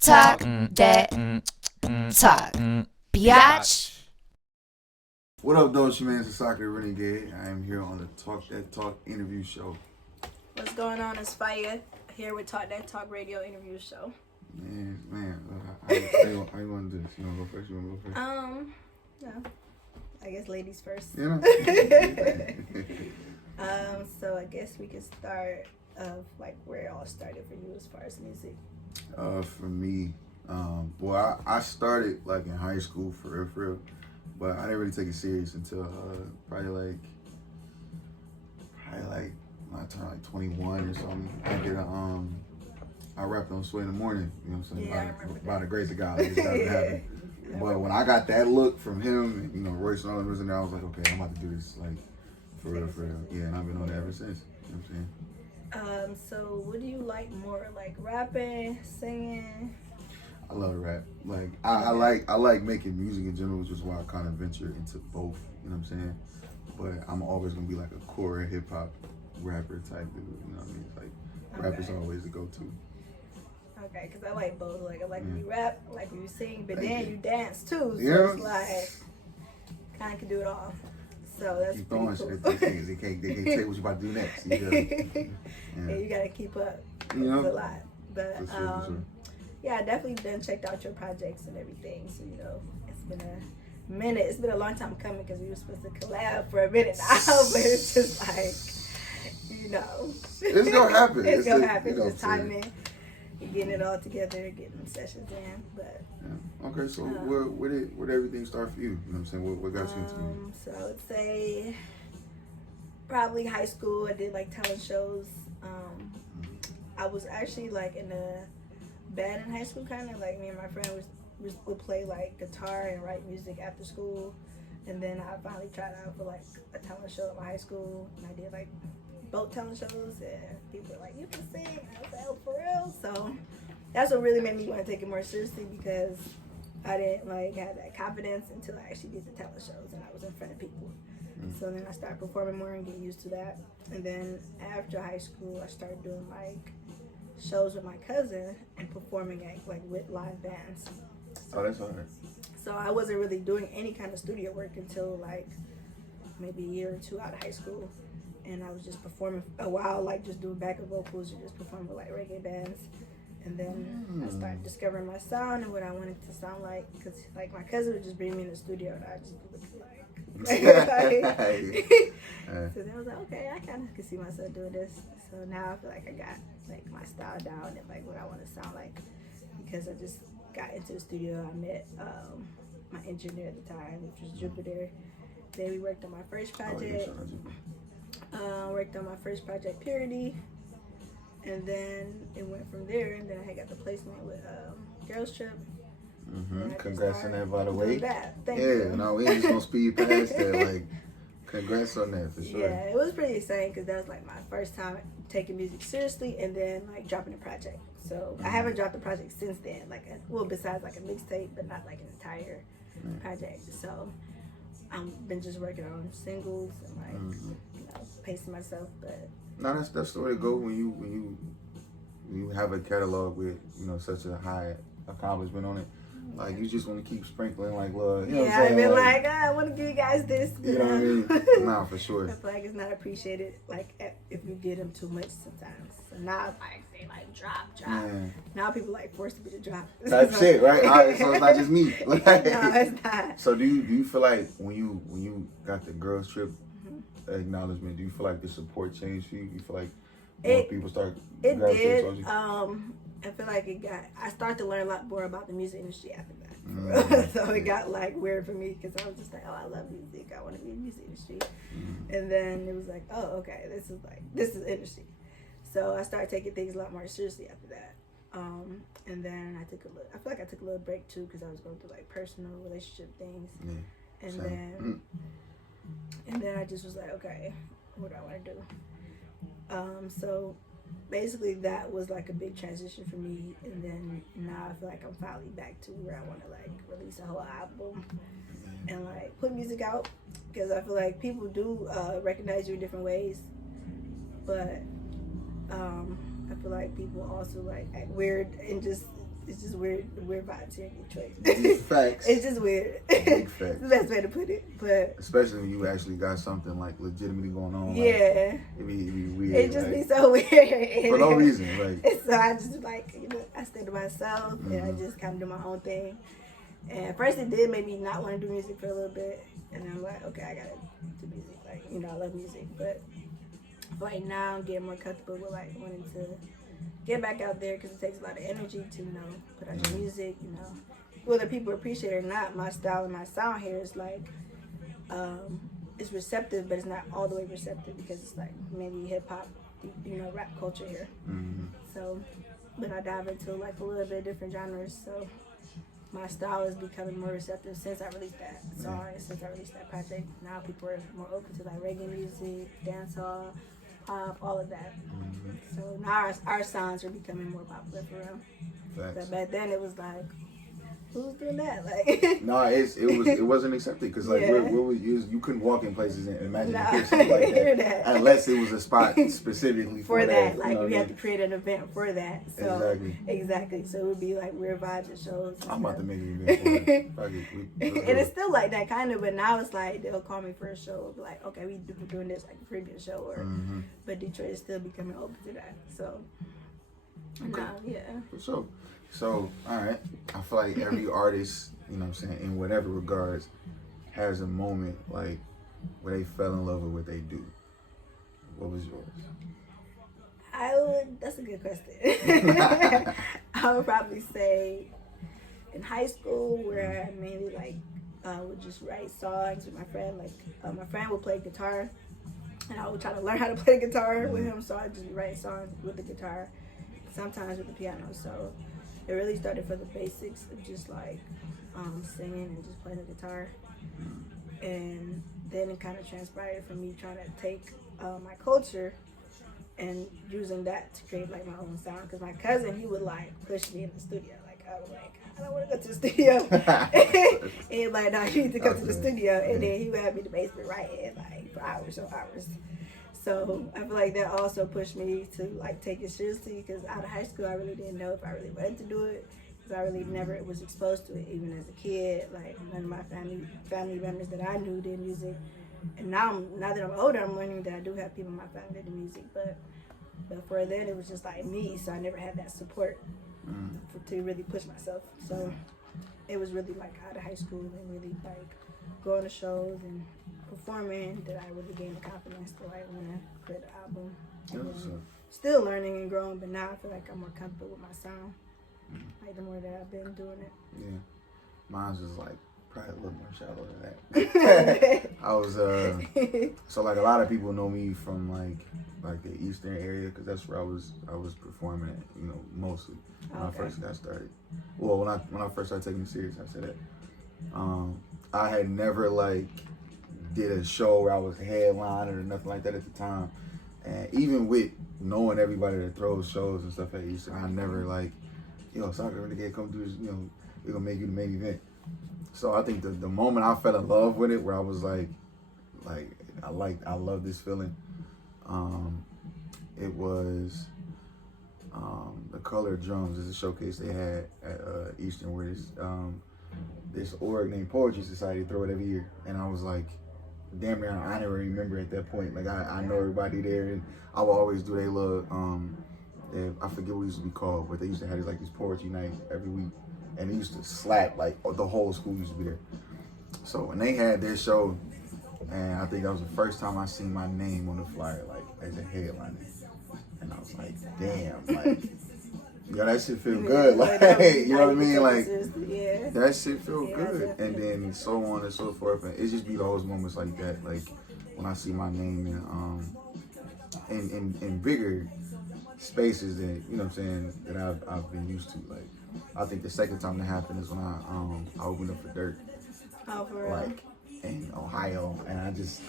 Talk that talk, biatch. What up, though? It's your man, Asaka the Renegade. I am here on the Talk That Talk interview show. What's going on? It's FYIAH here with Talk That Talk radio interview show. How you want to do this? You want to go first? No. I guess ladies first. Yeah. So I guess we can start of like where it all started for you as far as music. For me, I started like in high school for real, but I didn't really take it serious until probably like when I turned like 21 or something. I rapped on Sway in the Morning, you know what I'm saying? Yeah, I remember by that. the grace of God, it just doesn't happen. But when I got that look from him, and, Royce and all them was in there, I was like, okay, I'm about to do this like for real. Yeah, and I've been on it ever since. You know what I'm saying? So what do you like more, like rapping, singing? I love rap. Like I like making music in general, which is why I kind of venture into both. You know what I'm saying? But I'm always gonna be like a core hip hop rapper type dude. You know what I mean? Like rap is always the go-to. Okay, because I like both. Like I like when you rap, I like when you sing, but then you dance too. So Yeah. it's like kind of can do it all. So that's Keep pretty throwing cool. shit. They can't tell you what you about to do next. You Yeah, you gotta keep up. You know? It's a lot. But For sure. yeah, I definitely done checked out your projects and everything. So it's been a minute. It's been a long time coming because we were supposed to collab for a minute now, but it's just like It's gonna happen. It's gonna happen. You know Just what I'm saying? timing, getting it all together, getting sessions in. But Yeah. Okay, so where did everything start for you? You know what I'm saying? What got you into music? So I would say probably high school. I did like talent shows. I was actually like in a band in high school, kind of like me and my friend would play like guitar and write music after school. And then I finally tried out for like a talent show at my high school, and I did like both talent shows, and people were like, "You can sing." I was like, "Oh, for real?" So that's what really made me want to take it more seriously, because I didn't like have that confidence until I actually did the talent shows and I was in front of people. So then I started performing more and getting used to that. And then after high school, I started doing like shows with my cousin and performing at like with live bands. Oh, that's all right. So I wasn't really doing any kind of studio work until like maybe a year or two out of high school. And I was just performing a while, like just doing backup vocals or just performing with like reggae bands. And then I started discovering my sound and what I wanted to sound like, because like my cousin would just bring me in the studio and I just look like so then I was like, okay, I kind of could see myself doing this. So now I feel like I got like my style down and like what I want to sound like, because I just got into the studio. I met my engineer at the time, which was Jupiter. Then we worked on my first project. Worked on my first project, Purity. And then it went from there, and then I had got the placement with Girls Trip. Congrats on that, by the way. Thank you. No, we ain't just gonna speed past that. Like, congrats on that for sure. Yeah, it was pretty exciting because that was like my first time taking music seriously, and then like dropping a project. So I haven't dropped a project since then. Like, besides like a mixtape, but not like an entire project. So I've been just working on singles and like pacing myself, but. No, that's the way to go when you have a catalog with such a high accomplishment on it. Like, you just want to keep sprinkling like love. You know what I'm saying? I've been like, I want to give you guys this. You know what I mean? Nah, for sure. I feel like it's not appreciated like if you give them too much sometimes. So now it's like they like drop. Yeah. Now people like forcing me to drop. Type shit, right? All right, so it's not just me. Like, no, it's not. So do you feel like when you got the Girls Trip acknowledgement, do you feel like the support changed for you? Do you feel like more people start gravitating towards you? I feel like I started to learn a lot more about the music industry after that. So it got like weird for me, because I was just like, oh, I love music, I want to be in the music industry. And then it was like, oh, okay, this is industry. So I started taking things a lot more seriously after that. And then I feel like I took a little break too, because I was going through like personal relationship things. And then I just was like, okay, what do I want to do? So basically that was like a big transition for me. And then now I feel like I'm finally back to where I want to like release a whole album and like put music out. because I feel like people do recognize you in different ways, but I feel like people also like act weird and just it's just weird vibes here in Detroit. Facts. It's just weird. Big facts. It's the best way to put it, but especially when you actually got something like legitimately going on. Yeah, like, it be weird. It just like, be so weird for no reason. Like, and so I just like I stay to myself and I just kind of do my own thing. And at first it did make me not want to do music for a little bit, and I'm like, okay, I gotta do music. Like I love music, but right now I'm getting more comfortable with like wanting to get back out there because it takes a lot of energy to put out your music. Whether people appreciate it or not, my style and my sound here is like it's receptive, but it's not all the way receptive because it's like maybe hip hop, rap culture here. So, but I dive into like a little bit of different genres. So my style is becoming more receptive since I released that song and since I released that project. Now people are more open to like reggae music, dancehall, pop, all of that. So now our sounds are becoming more popular for real. But back then it was like, who's doing that? Like, no, it wasn't accepted because like you couldn't walk in places and imagine you hear something like that unless it was a spot specifically for that. Like you have to create an event for that. So exactly. So it would be like weird vibes at shows. I'm about to make an event for it. And it's still like that kind of, but now it's like they'll call me for a show. Like, okay, we're doing this like a previous show, or but Detroit is still becoming open to that. So now, for sure. So, all right, I feel like every artist, in whatever regards, has a moment like where they fell in love with what they do. What was yours? That's a good question. I would probably say in high school where I mainly like would just write songs with my friend. Like my friend would play guitar, and I would try to learn how to play the guitar with him. So I'd just write songs with the guitar, sometimes with the piano. So it really started for the basics of just like singing and just playing the guitar, and then it kind of transpired from me trying to take my culture and using that to create like my own sound. Because my cousin, he would like push me in the studio. Like I was like, I don't want to go to the studio. And like, no, you need to go to the studio. And then he would have me in the basement writing like for hours and hours. So I feel like that also pushed me to like take it seriously, because out of high school I really didn't know if I really wanted to do it, because I really never was exposed to it even as a kid. Like none of my family members that I knew did music, and now that I'm older, I'm learning that I do have people in my family that do music. But before then it was just like me, so I never had that support to really push myself. So it was really like out of high school and really like going to shows and performing that I really gained the confidence to like want to create an album. And still learning and growing, but now I feel like I'm more comfortable with my sound. Like the more that I've been doing it. Yeah, mine's just like probably a little more shallow than that. I was so like a lot of people know me from like the eastern area, because that's where I was performing at, mostly when I first got started. Well, when I first started taking it serious, I said that. I had never like did a show where I was headlining or nothing like that at the time, and even with knowing everybody that throws shows and stuff at Eastern, I never like, Asaka the Renegade, come do this, we're gonna make you the main event. So I think the moment I fell in love with it, where I was like I love this feeling. It was the Colored Drums is a showcase they had at Eastern, where this org named Poetry Society throw it every year, and I was like, damn near I never remember at that point. Like I know everybody there, and I would always do their little I forget what it used to be called, but they used to have these poetry nights every week, and it used to slap like the whole school used to be there. So when they had their show, and I think that was the first time I seen my name on the flyer like as a headliner, and I was like, damn, like that shit feel good, like you know what I mean, like that shit feel good, and then so on and so forth, and it just be those moments like that, like when I see my name in bigger spaces that that I've been used to. Like I think the second time that happened is when I opened up for Dirt, like in Ohio, and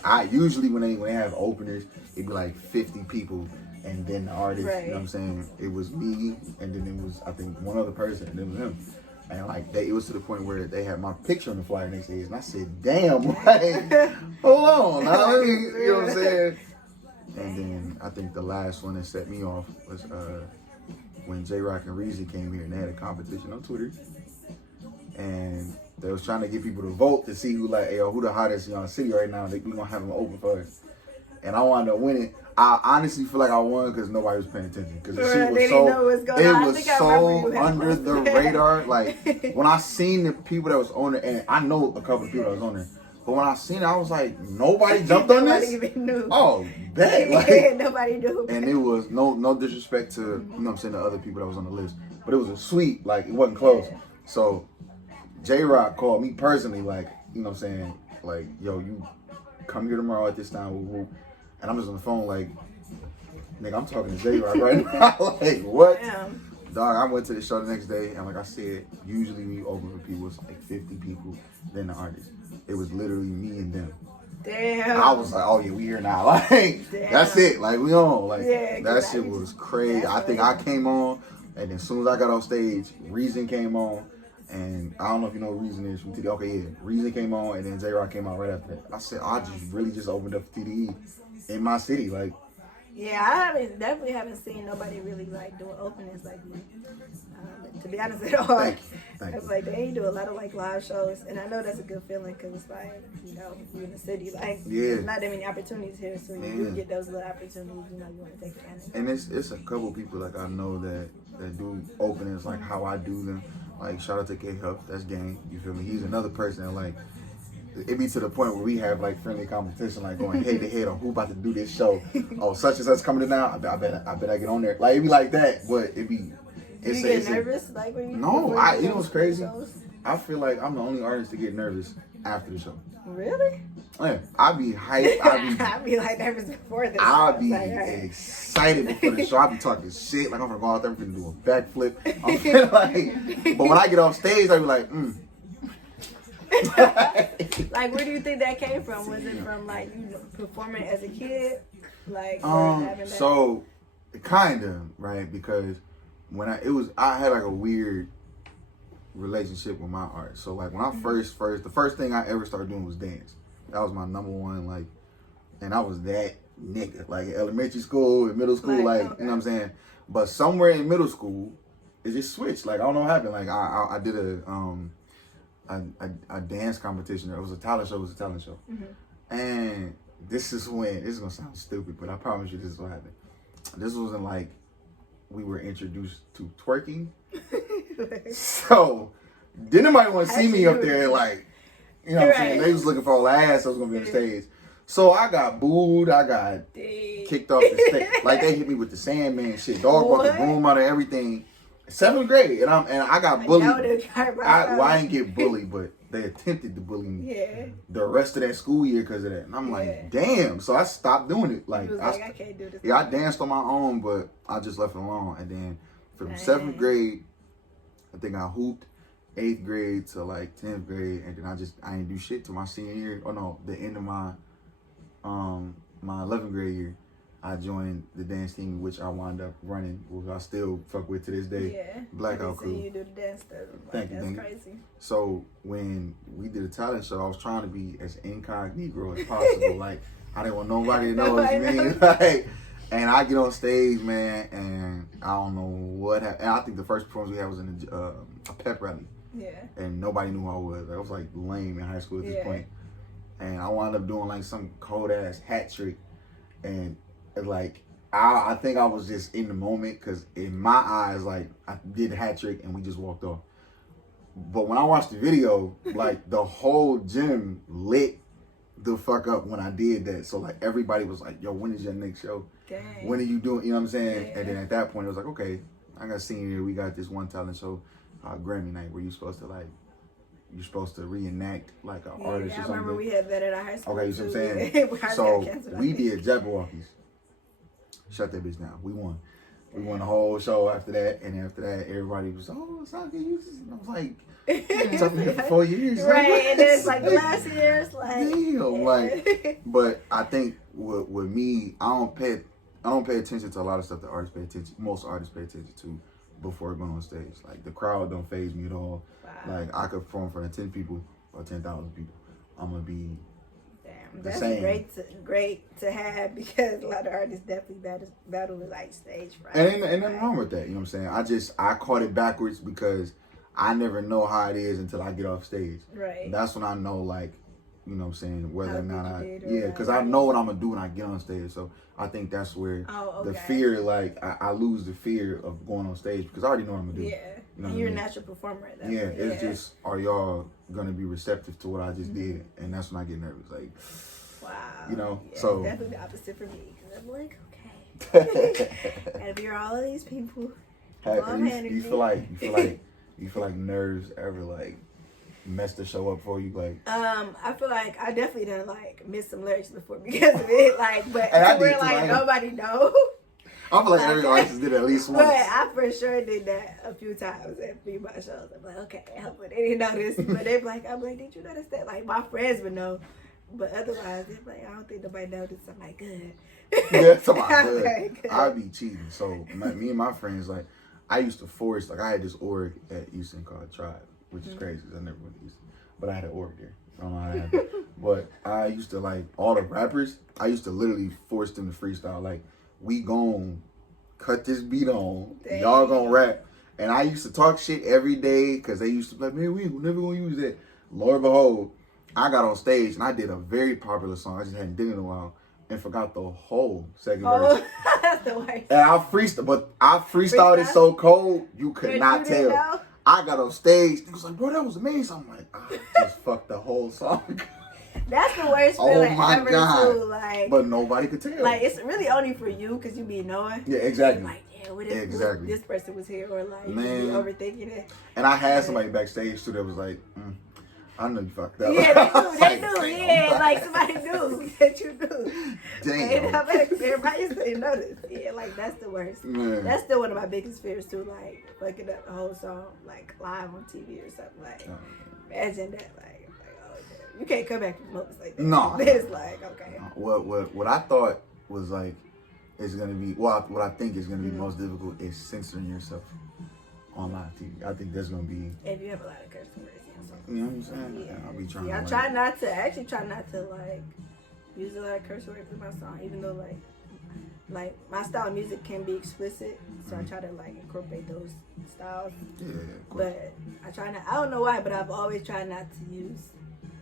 I usually when they have openers, it'd be like 50 people. And then the artist, you know what I'm saying? It was me, and then it was, I think, one other person, and it was him. And like it was to the point where they had my picture on the flyer next day, and I said, "Damn, like, hold on, now, you know what I'm saying?" And then I think the last one that set me off was when J-Rock and Reezy came here and they had a competition on Twitter, and they was trying to get people to vote to see who like, hey, yo, who the hottest in our city right now. We gonna have them open for us, and I wound up winning. I honestly feel like I won because nobody was paying attention. Because the shit was so under the radar. Like, when I seen the people that was on it, and I know a couple of people that was on there, but when I seen it, I was like, nobody jumped on this? Nobody even knew. Oh, bet. Like, nobody knew. And it was no disrespect to, you know what I'm saying, the other people that was on the list. But it was a sweep. Like, it wasn't close. So, J-Rock called me personally, like, you know what I'm saying, like, yo, you come here tomorrow at this time, woo-woo. And I'm just on the phone like, nigga, I'm talking to J-Rock right now. Like, what? Damn. Dog, I went to the show the next day, and like I said, usually we open for people, it's like 50 people, then the artist. It was literally me and them. Damn. I was like, oh yeah, we here now. Like, damn. That's it. Like, we on. Like, yeah, that shit was crazy. I think I came on, and then as soon as I got off stage, Reason came on. And I don't know if you know what Reason is from TDE. Okay, yeah. Reason came on, and then J-Rock came out right after that. I said, I just opened up for TDE in my city. Like, yeah, I definitely haven't seen nobody really like doing openings like me. To be honest at all. Thank It's you. like they do a lot of like live shows, and I know that's a good feeling because it's like, you know, you're in the city, like there's not that many opportunities here, so you do get those little opportunities, you know, you want to take advantage. And it's a couple people like I know that do openings like how I do them. Like, shout out to K Huff, that's gang. You feel me? He's another person that like it be to the point where we have like friendly competition, like going head to head on who about to do this show. Oh, such and such coming in now. I bet I get on there. Like, it be like that, but it be. Do you get nervous like when you? No, you know what's crazy? I feel like I'm the only artist to get nervous after the show. Really? Yeah, I be hyped. I be like nervous before the show. I'll be like, excited before the show. I be talking shit like I'm gonna go out there and do a backflip. I'm feeling like, but when I get off stage, I be like, Like, where do you think that came from? Was it from like you performing as a kid, like so kind of right, because when I had like a weird relationship with my art. So like when I the first thing I ever started doing was dance. That was my number one, like, and I was that nigga, like elementary school and middle school, like, you know what I'm saying? But somewhere in middle school, it just switched. Like, I don't know what happened. Like, I did a dance competition. It was a talent show. Mm-hmm. And this is gonna sound stupid, but I promise you this is what happened. This wasn't like we were introduced to twerking. So, didn't nobody want to see me up there, like, you know what I'm saying? They was looking for all the ass that was going to be on the stage. So, I got booed. I got kicked off the stage. Like, they hit me with the Sandman shit. Dog brought the broom out of everything. 7th grade. And I got bullied. I didn't get bullied, but they attempted to bully me the rest of that school year because of that. And I'm like, damn. So, I stopped doing it. Like, I can't do this. Yeah, I danced on my own, but I just left it alone. And then from 7th grade, I think I hooped 8th grade to like 10th grade, and then I didn't do shit till my senior year. Oh no, the end of my 11th grade year, I joined the dance team, which I wound up running, which I still fuck with to this day. Yeah. Blackout Crew. You do the dance stuff. Thank you. That's crazy. So when we did a talent show, I was trying to be as incognito as possible. Like, I didn't want nobody to know it's me. Like, and I get on stage, man, and I don't know what happened. And I think the first performance we had was in a pep rally. Yeah. And nobody knew who I was. I was like lame in high school at this point. And I wound up doing like some cold ass hat trick. And like, I think I was just in the moment because in my eyes, like, I did the hat trick and we just walked off. But when I watched the video, like, the whole gym lit the fuck up when I did that. So like everybody was like, yo, when is your next show? Dang. When are you doing, you know what I'm saying? Yeah. And then at that point it was like, okay, I got senior year, we got this one talent show, Grammy night, where you're supposed to reenact like an artist or something. I remember we had that at our high school. Okay, you see what I'm saying? So we did Jabberwockies. Shut that bitch down. We won. We won the whole show after that, and after that, everybody was, oh, Asaka, you just, and I was like, something here for 4 years. Right, like, and then it's like the last year, it's like, damn, like, but I think with me, I don't pay attention to a lot of stuff that most artists pay attention to, before going on stage. Like the crowd don't faze me at all. Wow. Like I could perform in front of 10 people or 10,000 people. I'm gonna be That's same. great to have, because a lot of artists definitely battle with like stage fright. And ain't nothing wrong with that. You know what I'm saying? I caught it backwards because I never know how it is until I get off stage. Right. That's when I know, like, you know what I'm saying, whether How or not good you did or because not. I know what I'm gonna do when I get on stage. So I think that's where the fear, like, I lose the fear of going on stage because I already know what I'm gonna do. Yeah. You know And what you're I a mean? natural performer at that Yeah, point. it's just, are y'all gonna be receptive to what I just did? And that's when I get nervous. Like, wow. you know, Yeah, so it's definitely the opposite for me, because I'm like, okay. Gotta be around all of these people. you feel like nerves ever like mess the show up for you? Like, I feel like I definitely done like missed some lyrics before because of it. Like, but And I to where did too, like I ain't- nobody knows. I feel like every artist did it at least But once. I for sure did that a few times at few of my shows. I'm like, okay, but they didn't notice. But they be like, I'm like, did you notice that? Like my friends would know, but otherwise they're like, I don't think nobody noticed. I'm like, good. Yeah, so I Okay, good. good. I be cheating. So me and my friends, like, I used to force, like, I had this org at Houston called Tribe, which is crazy because I never went to Houston, but I had an org there. I don't know how that happened. But I used to, like, all the rappers, I used to literally force them to freestyle. Like, we gon' cut this beat on, Dang. y'all gon' rap. And I used to talk shit every day because they used to be like, man, we ain't never gonna use that. Lord behold, I got on stage and I did a very popular song. I just hadn't done it in a while and forgot the whole second verse. Oh, that's the worst. And I freestyled it so cold, you could You not didn't tell. know? I got on stage, it was like, bro, that was amazing. I'm like, I just fucked the whole song. That's the worst Oh feeling my ever God. too. Like, But nobody could tell. like it's really only for you because you be knowing. Yeah, exactly. Like, yeah, what if Exactly. this person was here, or like you Man. be overthinking it. And I had somebody backstage too that was like, I know you fucked up. Yeah, I was they knew. damn. Yeah, like somebody knew that you knew. Damn. And everybody used to notice. Yeah, like that's the worst. Man. That's still one of my biggest fears too. Like fucking up the whole song, like live on TV or something. Like imagine that. Like oh, damn. You can't come back from moments like that. No. It's like okay. What I thought was like is gonna be what I think is gonna be most difficult is censoring yourself on live TV. I think that's gonna be. If you have a lot of curse words, You know what I'm saying? Yeah, I'll be trying. I to try not to. I actually try not to like use a lot of curse words in my song, even though like my style of music can be explicit, so I try to like incorporate those styles. Yeah, of course. But I try not. I don't know why, but I've always tried not to use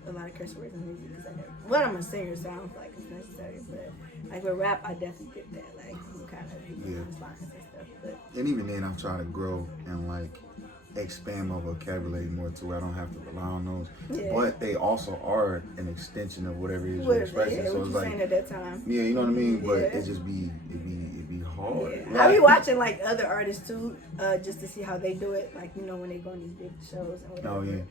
a lot of curse words in music because I never. When I'm a singer, so I don't feel like it's necessary. But like with rap, I definitely get that. Like you kind of use lines and stuff. But And even then, I'm trying to grow and like expand my vocabulary more to where I don't have to rely on those. Yeah. But they also are an extension of whatever it is what, you're expressing. yeah, So what it's you like, saying at that time? yeah, you know what I mean. But Yeah. it just be hard. Yeah. I be watching like other artists too, just to see how they do it. Like you know when they go on these big shows and whatever. Oh yeah.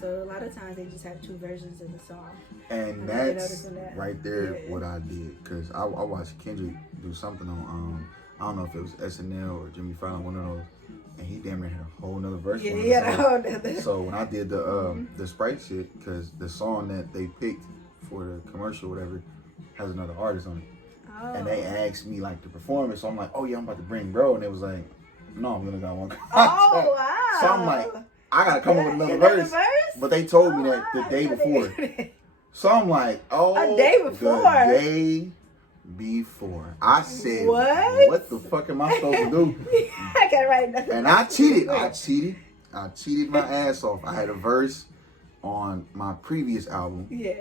So a lot of times they just have two versions of the song. And I know that's that. right there Yeah. what I did. Because I watched Kendrick do something on, I don't know if it was SNL or Jimmy Fallon, one of those. And he damn near had a whole nother verse. Yeah, on it. he had a whole nother. So when I did the Sprite shit, because the song that they picked for the commercial or whatever has another artist on it. Oh. And they asked me like to perform it. So I'm like, oh yeah, I'm about to bring bro. And it was like, no, I'm gonna got one contract. Oh wow. So I'm like, I gotta come up with another Another verse. But they told me that the wow. day before. So I'm like, oh, A day before? The day before. I said, what the fuck am I supposed to do? I can't write nothing. And I cheated. I cheated my ass off. I had a verse on my previous album Yeah.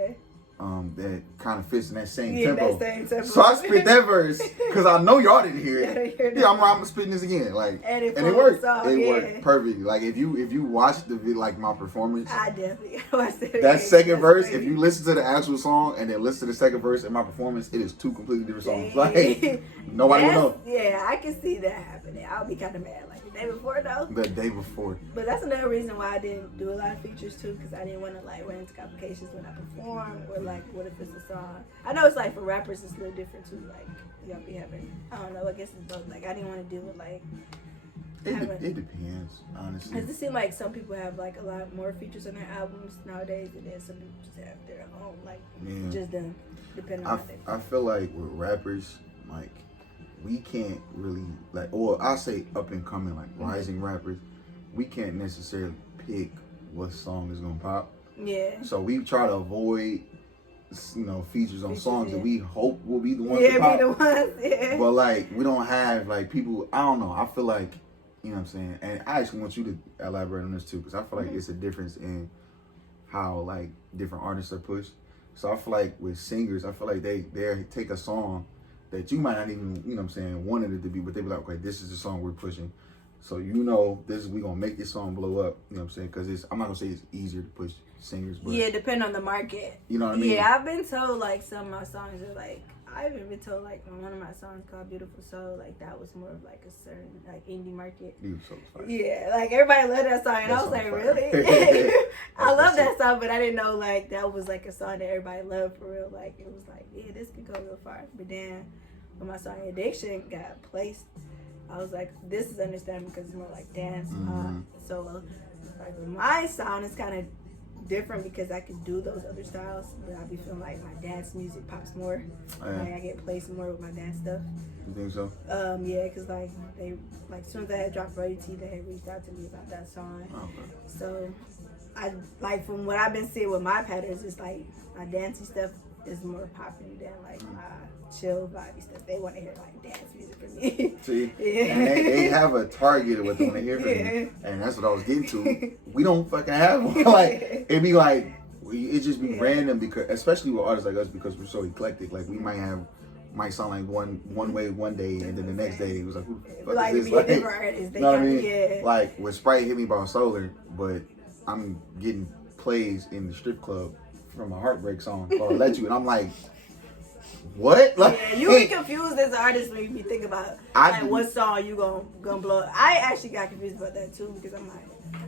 that kind of fits in that same Yeah, tempo. that same tempo. So I spit that verse because I know y'all didn't hear Yeah, they it. heard Yeah, it. I'm spitting this again. Like, And it it flowed worked. the song, It yeah. worked perfectly. Like if you watch the video, like my performance. I definitely watched it. That second That's verse, crazy. if you listen to the actual song and then listen to the second verse in my performance, it is two completely different songs. Dang. Like nobody will know. Yeah, I can see that happening. I'll be kind of mad like the day before though. The day before. But that's another reason why I didn't do a lot of features too, because I didn't want to like run into complications when I perform, or like what if it's a song. I know it's like for rappers it's a little different too. Like y'all be having, I don't know. I guess it's both. Like I didn't want to deal with like. It depends, honestly. Does it seem like some people have like a lot more features on their albums nowadays, and then some people just have their own like Yeah. just done depending on what they. I feel like with rappers, like we can't really like, or I say up and coming like rising rappers, we can't necessarily pick what song is gonna pop. Yeah. So we try to avoid, features on songs that yeah. we hope will be the ones to pop. Be the ones. Yeah. But like we don't have like people. I don't know. I feel like, you know what I'm saying. And I actually want you to elaborate on this too, because I feel like it's a difference in how like different artists are pushed. So I feel like with singers, I feel like they take a song that you might not even, you know what I'm saying, wanted it to be, but they be like, okay, this is the song we're pushing. So we gonna make this song blow up, you know what I'm saying? Because I'm not gonna say it's easier to push singers, but yeah, depend on the market. You know what I mean? Yeah, I've been told like some of my songs are like, I've even been told like on one of my songs called Beautiful Soul, like that was more of like a certain like indie market. Beautiful Soul. Yeah, like everybody loved that song, and I was like, fire. really? I love that song, but I didn't know like that was like a song that everybody loved for real. Like it was like, yeah, this could go real far. But then when my song Addiction got placed, I was like, this is understandable because it's more like dance. So like with my sound is kind of different because I could do those other styles, but I be feeling like my dance music pops more. Like I get placed more with my dance stuff. You think so? Yeah, because like they like as soon as I had dropped Royalty, they had reached out to me about that song. Okay. So I like from what I've been seeing with my patterns, it's like my dancey stuff is more popular than like my chill vibey stuff. They want to hear like dance music from me. See, yeah. And they have a target of what they want to hear from you, and that's what I was getting to. We don't fucking have one. Like it be like it just be random because, especially with artists like us, because we're so eclectic. Like we might sound like one way one day, and then the next day it was like, who the fuck like is this? be Like, a different artist. you know what I mean? Like with Sprite hit me by Solar, but I'm getting plays in the strip club from a Heartbreak song called "Let You," and I'm like, what? Like, yeah, you be confused as an artist when you be thinking about like what song you gonna blow up. I actually got confused about that too because I'm like,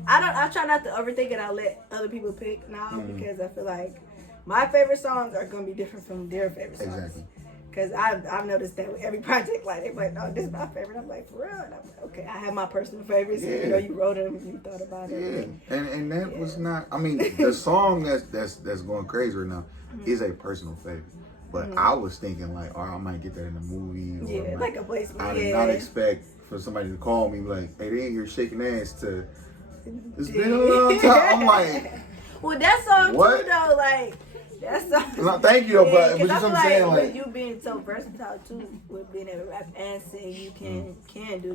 I try not to overthink it. I let other people pick now because I feel like my favorite songs are gonna be different from their favorite songs. Exactly. Because I've noticed that with every project, like they're like, no, this is my favorite. I'm like, for real? And I'm like, okay, I have my personal favorites. Yeah. You wrote them, you thought about it. Yeah, and that was not. I mean, the song that's going crazy right now is a personal favorite. But I was thinking like, I might get that in a movie. Or yeah, like a placement. I did not expect for somebody to call me like, hey, they in here shaking ass to. It's been a long time. I'm like, well, that song what? too though, like. That's so, thank you though, but you know I feel what I'm saying, like with you being so versatile too, with being able to rap and sing, you can do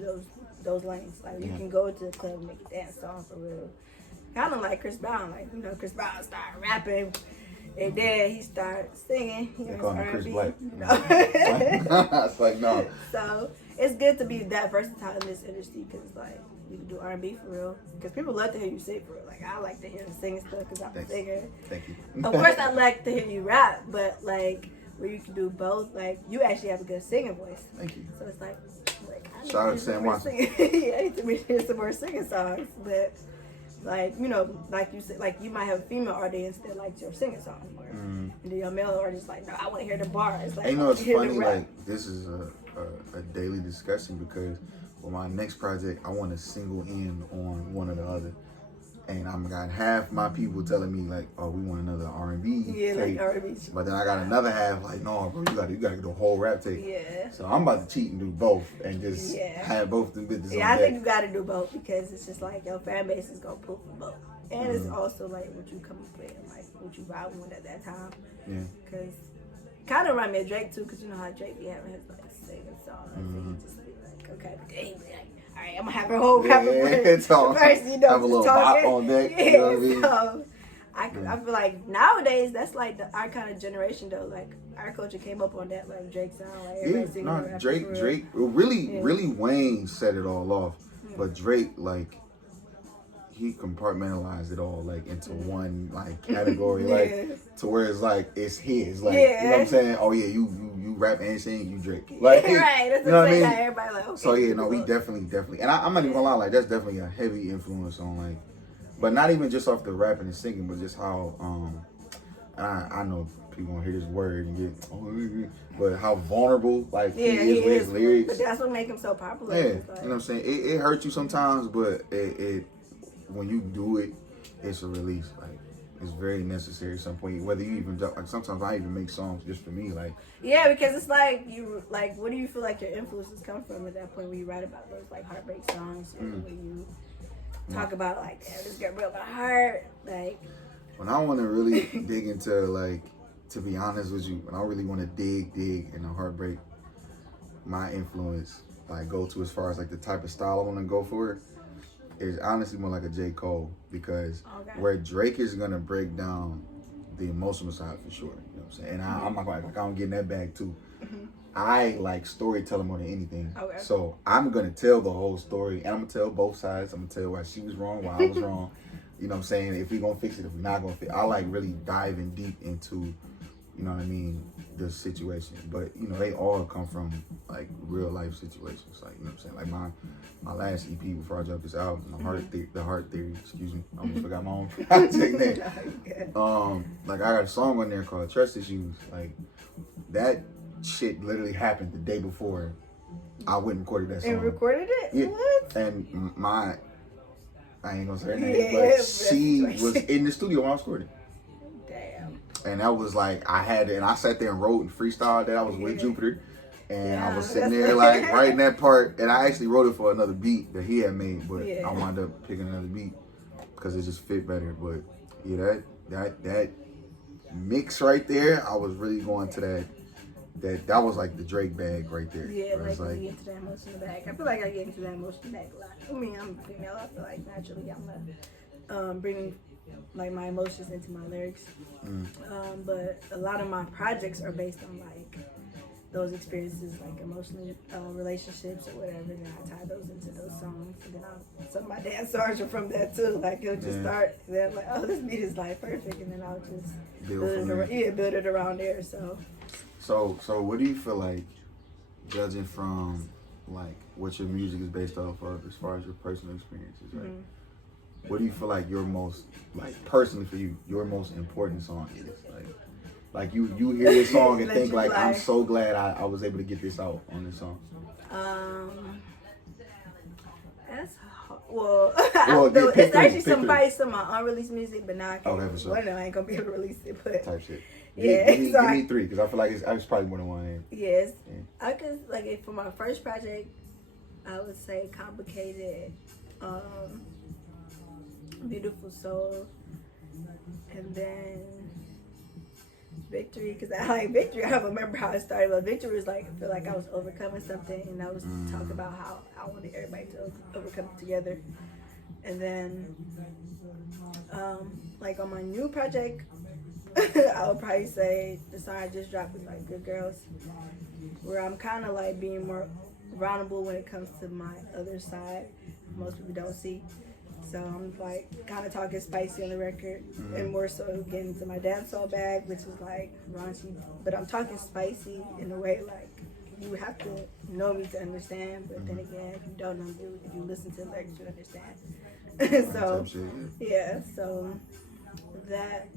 those lanes. Like you can go to the club and make a dance song for real. Kind of like Chris Brown, like Chris Brown started rapping, and then he started singing. They call him Chris Black. It's like no. So it's good to be that versatile in this industry because it's like you can do R&B for real. Because people love to hear you sing for real. Like I like to hear you singing stuff because I'm a singer. Thank you. Of course, I like to hear you rap, but like where you can do both. Like you actually have a good singing voice. Thank you. So it's like I shout out to Sam Watson. Yeah, I need to hear some more singing songs, but. Like, like you said, like you might have a female audience that likes your singing song more. And then your male audience like, no, I want to hear the bars. Like, it's funny, like this is a daily discussion because with my next project, I want to single in on one or the other. And I'm got half my people telling me like, oh, we want another R&B tape. Like R&B. But then I got another half like, no, bro, you gotta do a whole rap tape. Yeah. So I'm about to cheat and do both and just have both them bitches on I deck. think you gotta do both because it's just like your fan base is gonna pull for both. And it's also like what you come up with and like what you vibe with at that time. Yeah. Cause kind of remind me of Drake too, cause you know how Drake be having his like singing songs and he just be like, okay, but then he be like, all right, I'm gonna have a whole rapper first, have a little bop on deck. Yeah, you know what I mean? So I feel like nowadays that's like our kind of generation though. Like our culture came up on that, like Drake sound, like everybody singing. Drake, really Wayne set it all off, but Drake like he compartmentalized it all like into one like category, like to where it's like it's his, like you know what I'm saying? Oh yeah, you rap and sing, you Drake, like right? That's you know what I mean? Like, everybody like, okay, so yeah, no, we definitely, and I'm not even gonna lie, like that's definitely a heavy influence on like, but not even just off the rapping and singing, but just how and I know people gonna hear this word and get, but how vulnerable like he is with his lyrics. But that's what make him so popular. Yeah, you know what I'm saying? It hurts you sometimes, but it when you do it, it's a release. Like is very necessary at some point. Whether you even like, sometimes I even make songs just for me, like. Yeah, because it's like you like, what do you feel like your influences come from at that point when you write about those like heartbreak songs, or when you talk about like, damn, this girl broke my heart, like. When I want to really dig into, like, to be honest with you, when I really want to dig in a heartbreak, my influence, like, go to as far as like the type of style I want to go for, is honestly more like a J. Cole, because where Drake is gonna break down the emotional side for sure. You know what I'm saying? And I'm not like I'm getting that bag too. I like storytelling more than anything. Okay. So I'm gonna tell the whole story, and I'm gonna tell both sides. I'm gonna tell why she was wrong, why I was wrong. You know what I'm saying? If we gonna fix it, if we're not gonna fix it. I like really diving deep into, you know what I mean, the situation. But, you know, they all come from like real life situations. Like, you know what I'm saying? Like my last EP before I dropped this album, the Heart Theory, excuse me. I almost forgot my own project name. Like I got a song on there called Trust Issues. Like that shit literally happened the day before I went and recorded that song. And recorded it? Yeah. What? And I ain't gonna say her name, but she was in the studio when I was recording. Damn. And that was like, I had it, and I sat there and wrote and freestyled that. I was with Jupiter, and I was sitting there like writing that part, and I actually wrote it for another beat that he had made, but I wound up picking another beat because it just fit better. But yeah, that mix right there, I was really going to that was like the Drake bag right there. Yeah, like you get into that emotional bag. I feel like I get into that emotional bag a lot. I mean, I'm a female. I feel like naturally I'm bringing like my emotions into my lyrics. But a lot of my projects are based on like those experiences, like emotional relationships or whatever. And I tie those into those songs. And then some of my dance songs are from that too. Like it'll just start. Then I'm like, oh, this beat is like perfect, and then I'll just build it around there. So what do you feel like, judging from like what your music is based off of as far as your personal experiences, right? What do you feel like your most, like personally for you, your most important song is? Like you hear this song and think like, I'm so glad I was able to get this out on this song. That's well, it's actually some of my unreleased music, but now I ain't gonna be able to release it. But type shit. Give me three, because I feel like it's probably more than one. Yes, I could like for my first project, I would say Complicated, Beautiful Soul, and then Victory, because I like Victory. I don't remember how it started, but Victory was like, I feel like I was overcoming something, and I was talking about how I wanted everybody to overcome it together. And then, like on my new project, I would probably say the song I just dropped was like Good Girls, where I'm kind of like being more vulnerable when it comes to my other side. Most people don't see. So I'm like kind of talking spicy on the record, and more so getting into my dancehall bag, which is like raunchy. But I'm talking spicy in a way like you have to know me to understand. But then again, if you don't know me, if you listen to the lyrics, you understand. So yeah, so that.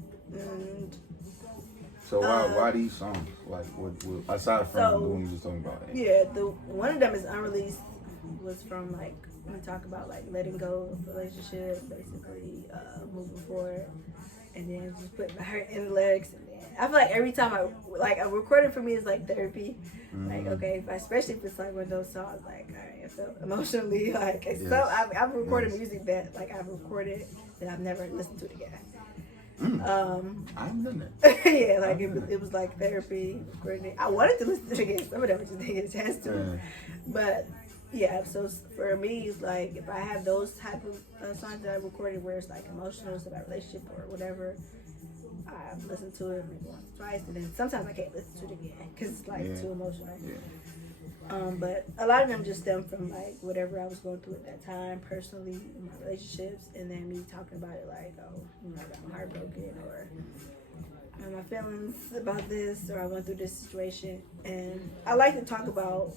So why these songs? Like what aside from the one you just talking about? Yeah, one of them is unreleased. Was from like we talk about like letting go of a relationship, basically moving forward, and then just putting my heart in the lyrics. And then I feel like every time I record it for me is like therapy. Like okay, especially if it's like one of those songs like I felt emotionally like so I've recorded music that like I've recorded that I've never listened to it again. I haven't done that. Yeah, like it was like therapy. I wanted to listen to it again. Some of them I just didn't get a chance to. But yeah, so for me, it's like if I have those type of songs that I recorded where it's like emotional, it's about relationship or whatever, I've listened to it maybe once, twice, and then sometimes I can't listen to it again because it's like too emotional. But a lot of them just stem from like whatever I was going through at that time personally in my relationships, and then me talking about it like, oh, you know, I'm heartbroken, or my feelings about this, or I went through this situation, and I like to talk about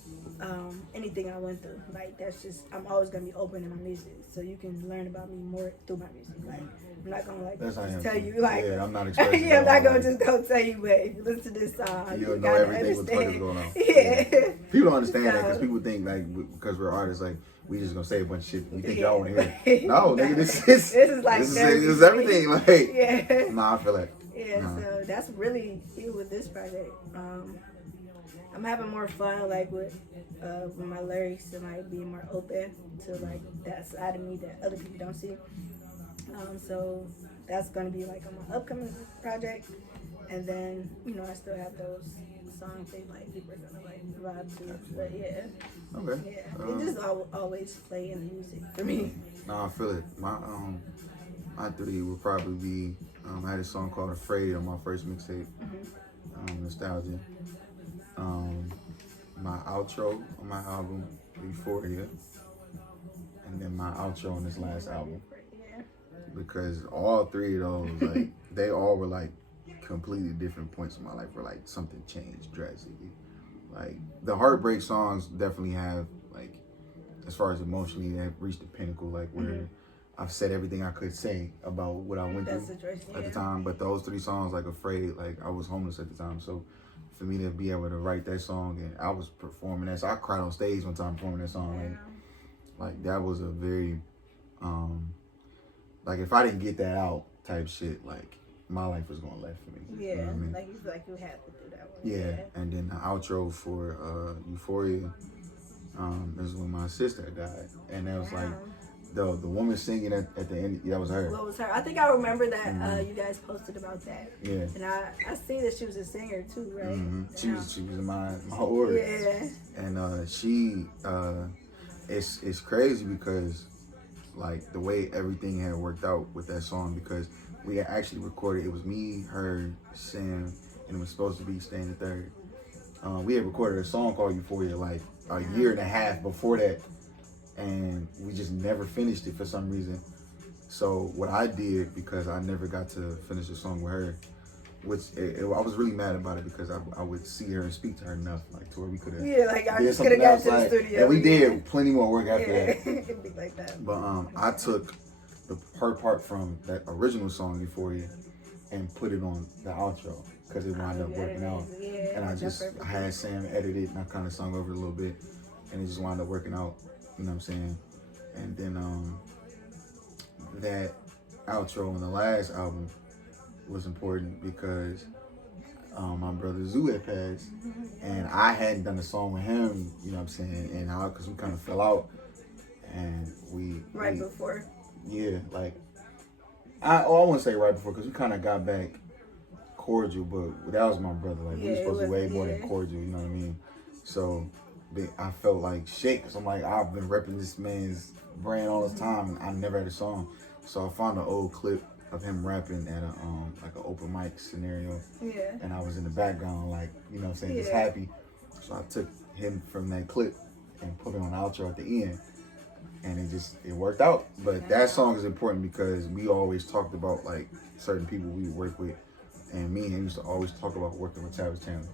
anything I went through. Like that's just, I'm always gonna be open in my music, so you can learn about me more through my music. Like I'm not gonna like just tell you like I'm not expressing. I'm not gonna just go tell you, but if you listen to this song, you'll know everything what's going on. Yeah. People don't understand that because people think like because we're artists, like we just gonna say a bunch of shit. We think y'all want to hear. No, nigga, this is like this is everything. Like, yeah. Nah, I feel like. Yeah, so that's really it with this project. I'm having more fun like with my lyrics and like being more open to like that side of me that other people don't see. So that's gonna be like on my upcoming project, and then I still have those songs that like people are gonna like vibe to. But yeah, okay, yeah, it just always play in the music for me. Nah, I feel it. My three would probably be. I had a song called "Afraid" on my first mixtape, Nostalgia. My outro on my album, "FYIAH," and then my outro on this last album. Because all three of those, like, they all were like completely different points in my life where like something changed drastically. Like the heartbreak songs definitely have like, as far as emotionally, they have reached the pinnacle, like where I've said everything I could say about what I went through at the time. But those three songs, like "Afraid," like I was homeless at the time, so for me to be able to write that song, and I was performing that, so I cried on stage one time performing that song. Like that was a very, like if I didn't get that out type shit, like my life was going left for me. Yeah, you know what I mean? like you feel like you had to do that one. Yeah, and then the outro for "Euphoria," is when my sister died, and that was like. The woman singing at the end, that was her. What was her? I think I remember that you guys posted about that. Yeah. And I see that she was a singer too, right? She was in my order. Yeah. And she it's crazy because like the way everything had worked out with that song, because we had actually recorded, it was me, her, Sam, and it was supposed to be Staying the Third. We had recorded a song called "Euphoria" like a year and a half before that. And we just never finished it for some reason. So what I did, because I never got to finish the song with her, which I was really mad about it, because I would see her and speak to her enough, like to where we could have like I just could have got to the studio. And we did plenty more work after that. It'd be like that. But I took her part from that original song "Euphoria" and put it on the outro, because it wound up working out. And I had Sam edit it, and I kind of sung over it a little bit, and it just wound up working out. You know what I'm saying? And then that outro on the last album was important because my brother Zoo had passed, and I hadn't done a song with him, you know what I'm saying? And because we kind of fell out, and we before. Yeah, like I wouldn't say right before, because we kind of got back cordial, but that was my brother. Like we were supposed to be way more than cordial, you know what I mean? So I felt like shit, because I'm like, I've been repping this man's brand all this time, and I never had a song. So I found an old clip of him rapping at a like an open mic scenario. Yeah. And I was in the background, like, you know what I'm saying, just happy. So I took him from that clip and put it on the outro at the end. And it worked out. But that song is important because we always talked about like certain people we would work with. And me and him used to always talk about working with Travis Chandler.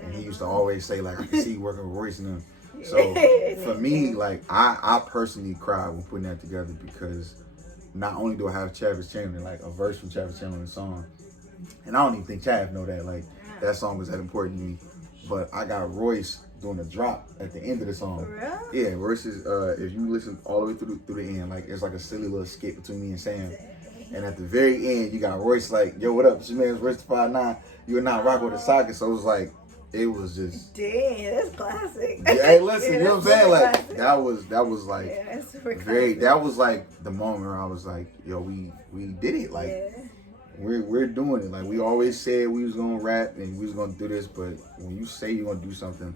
And he used to always say, like, I can see you working with Royce and them. So for me, like, I personally cried when putting that together, because not only do I have Travis Chandler, like a verse from Travis Chandler in the song, and I don't even think Trav know that, like, that song was that important to me, but I got Royce doing a drop at the end of the song. For real? Yeah, Royce is, if you listen all the way through the end, like, it's like a silly little skit between me and Sam. And at the very end, you got Royce like, yo, what up? It's your man's Royce 5'9". You are not rocking with Asaka. So it was like, it was just. Dang, that's classic. Yeah, hey, listen, you know what I'm saying? Like, classic. that was like, that's super great. That was like the moment where I was like, yo, we did it. Like, we're doing it. Like, we always said we was going to rap and we was going to do this. But when you say you're going to do something,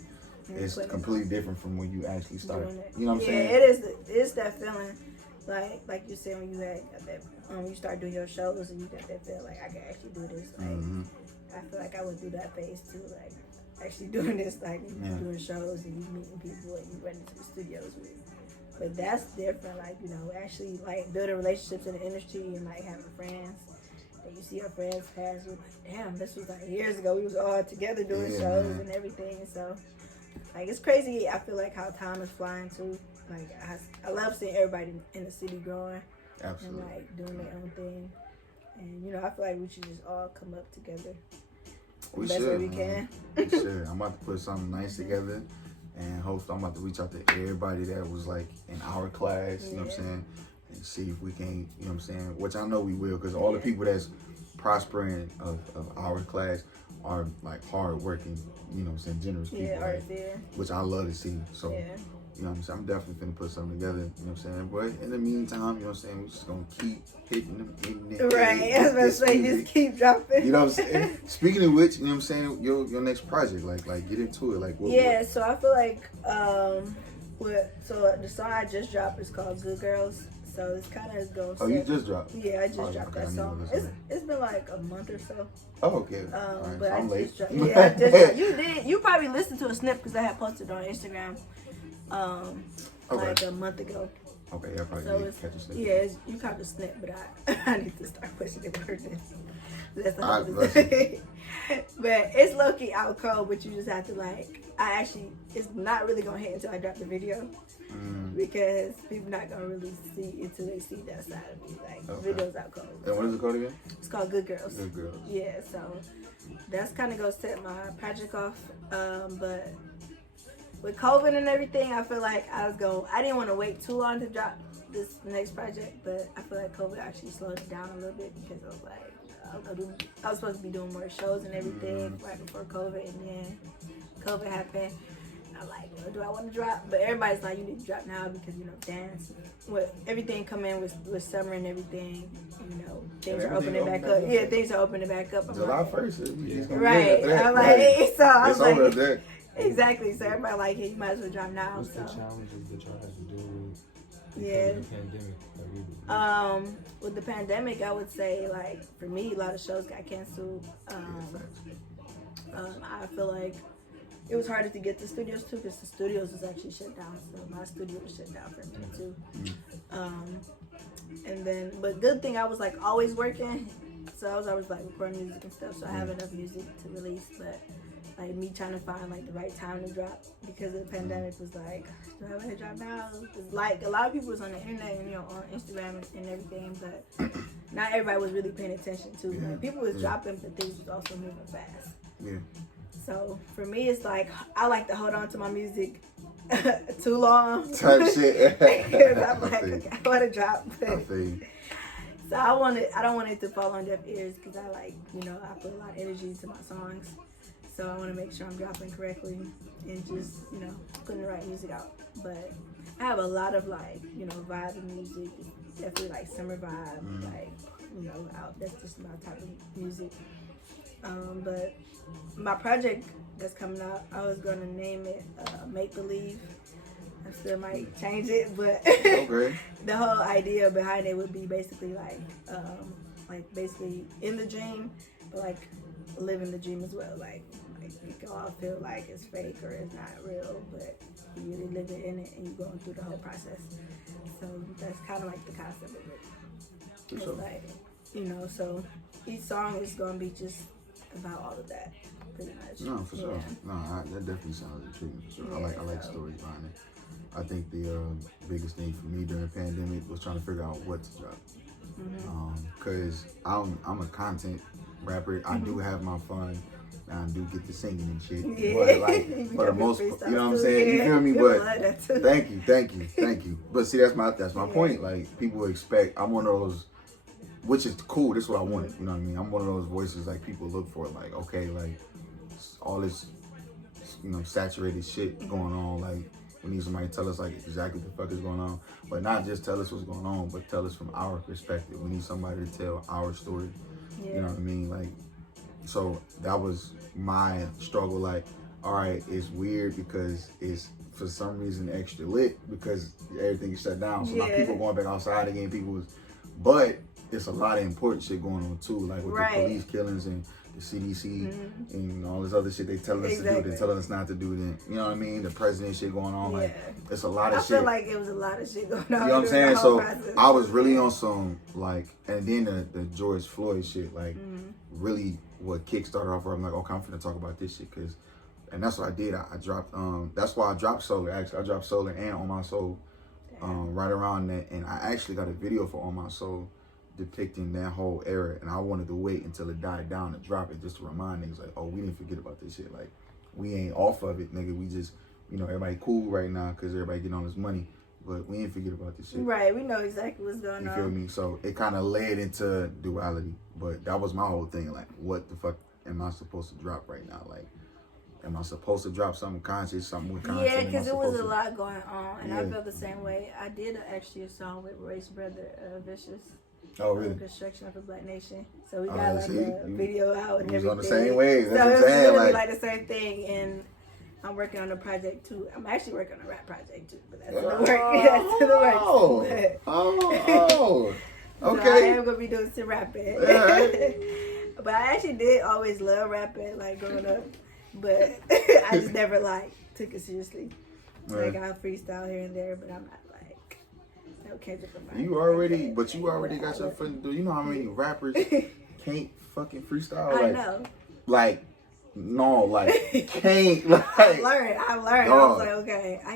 it's completely different from when you actually start. You know what I'm saying? Yeah, it's that feeling. Like you said, when you had that, you start doing your shows and you got that feel like, I can actually do this. Like, I feel like I would do that phase too. Like, actually doing this, like doing shows and you meeting people and you running to the studios with. But that's different, like, you know, actually like building relationships in the industry and like having friends then you see our friends pass, you're like, damn, this was like years ago. We was all together doing shows and everything. So, like, it's crazy. I feel like how time is flying too. Like, I love seeing everybody in the city growing. Absolutely. And like doing their own thing. And you know, I feel like we should just all come up together. We the best should. way we can. We should. I'm about to put something nice together, and hopefully I'm about to reach out to everybody that was like in our class. You know what I'm saying? And see if we can. You know what I'm saying? Which I know we will, because all the people that's prospering of our class are like hardworking. You know what I'm saying? Generous people. Yeah, like, which I love to see. So. Yeah. You know what I'm saying? I'm definitely finna put something together, you know what I'm saying? But in the meantime, you know what I'm saying? We're just gonna keep hitting them. Right, I was about to say, just keep dropping. You know what I'm saying? Speaking of which, you know what I'm saying? Your next project, like get into it. Like what? Yeah, so I feel like, so the song I just dropped is called Good Girls. So it's kind of going to. Oh, you just dropped? Yeah, I just dropped that song. It's been like a month or so. Oh, okay. Right, but I'm late. Yeah, I just dropped. You probably listened to a snip because I had posted on Instagram. Like a month ago. Okay, I probably did catch a snip. Yeah, you caught the snip, but I need to start pushing it further. That's the whole thing. But it's low key out cold, but you just have to it's not really gonna hit until I drop the video. Because people not gonna really see until they see that side of me. Like the video's out cold. And what is it called again? It's called Good Girls. Good Girls. Yeah, so that's kind of gonna set my project off. But with COVID and everything, I feel like I didn't want to wait too long to drop this next project, but I feel like COVID actually slowed it down a little bit because I was like, I was supposed to be doing more shows and everything right before COVID, and then COVID happened. I'm like, well, do I want to drop? But everybody's like, you need to drop now because, you know, dance. With everything coming with summer and everything, you know, things are opening back up. Yeah, things are opening back up. July 1st. Right. I'm like, so I was like, over there. Exactly. So everybody like, hey, you might as well drop now. What's the challenges that y'all had to do with the pandemic? With the pandemic, I would say, like, for me, a lot of shows got canceled. I feel like it was harder to get to studios too because the studios was actually shut down. So my studio was shut down for a minute too. And then, but good thing I was like always working. So I was always like recording music and stuff. So I have enough music to release. But like me trying to find like the right time to drop because the pandemic was like, do I want to drop now? Cause like a lot of people was on the internet and, you know, on Instagram and everything, but not everybody was really paying attention to. Like, people was dropping, but things was also moving fast. Yeah. So for me, it's like I like to hold on to my music too long. Type shit. Because I'm like, okay, I want to drop. So I don't want it to fall on deaf ears because I like, you know, I put a lot of energy into my songs. So I want to make sure I'm dropping correctly and just, you know, putting the right music out. But I have a lot of like, you know, vibe music. It's definitely like summer vibe, like, you know, that's just my type of music. But my project that's coming out, I was gonna name it Make Believe. I still might change it, but the whole idea behind it would be basically like basically in the dream, but like living the dream as well. Like you can all feel like it's fake or it's not real, but you really live it in it and you're going through the whole process. So that's kind of like the concept of it. It's like, you know, so each song is gonna be just about all of that, pretty much. No, for sure. No, that definitely sounds intriguing for sure. I like stories behind it. I think the biggest thing for me during the pandemic was trying to figure out what to drop. Cause I'm a content rapper. I do have my fun. I do get to singing and shit. But like for the most part, you know what I'm saying? You feel me? But thank you. But see, that's my point. Like people expect I'm one of those, which is cool. This is what I wanted. You know what I mean? I'm one of those voices like people look for. Like, okay, like all this, you know, saturated shit going on. Like we need somebody to tell us like exactly what the fuck is going on, but not just tell us what's going on, but tell us from our perspective. We need somebody to tell our story. You know what I mean? Like, so that was my struggle. Like, all right, it's weird because it's for some reason extra lit because everything is shut down. So now people going back outside again. But it's a lot of important shit going on too, like with the police killings and the CDC and all this other shit they telling us to do, they telling us not to do. Then you know what I mean? The president shit going on. Like it's a lot of shit. I feel like it was a lot of shit going on. You know what I'm saying? So process. I was really on some like, and then the George Floyd shit, like really what kickstarted off where I'm like, okay, I'm finna talk about this shit, cause, and that's what I did. I dropped, that's why I dropped Solar. Actually, I dropped Solar and On My Soul, right around that, and I actually got a video for On My Soul depicting that whole era, and I wanted to wait until it died down to drop it just to remind niggas like, oh, we didn't forget about this shit. Like, we ain't off of it, nigga. We just, you know, everybody cool right now because everybody getting all this money, but we ain't forget about this shit. Right, we know exactly what's going on. You feel me? So it kind of led into duality, but that was my whole thing. Like, what the fuck am I supposed to drop right now? Like, am I supposed to drop something conscious, something with content? Yeah, because it was a lot going on, and I felt the same way. I did actually a song with Roy's brother, Vicious. Oh, really? Construction of a Black Nation. So we got like a video out and everything. everything. On the same wave. That's so what I'm saying. It was like the same thing, and I'm working on a project too. I'm actually working on a rap project too, but that's in the work. That's in the works. Oh, okay. So I am gonna be doing some rapping. Right. But I actually did always love rapping, like growing up, but I just never like took it seriously. Like I freestyle here and there, but I'm not like no Kendrick Lamar. You already got your foot in the door. You know how many rappers can't fucking freestyle? Like, I know. Like, no, like can't. Like, I learned. I was like, okay, I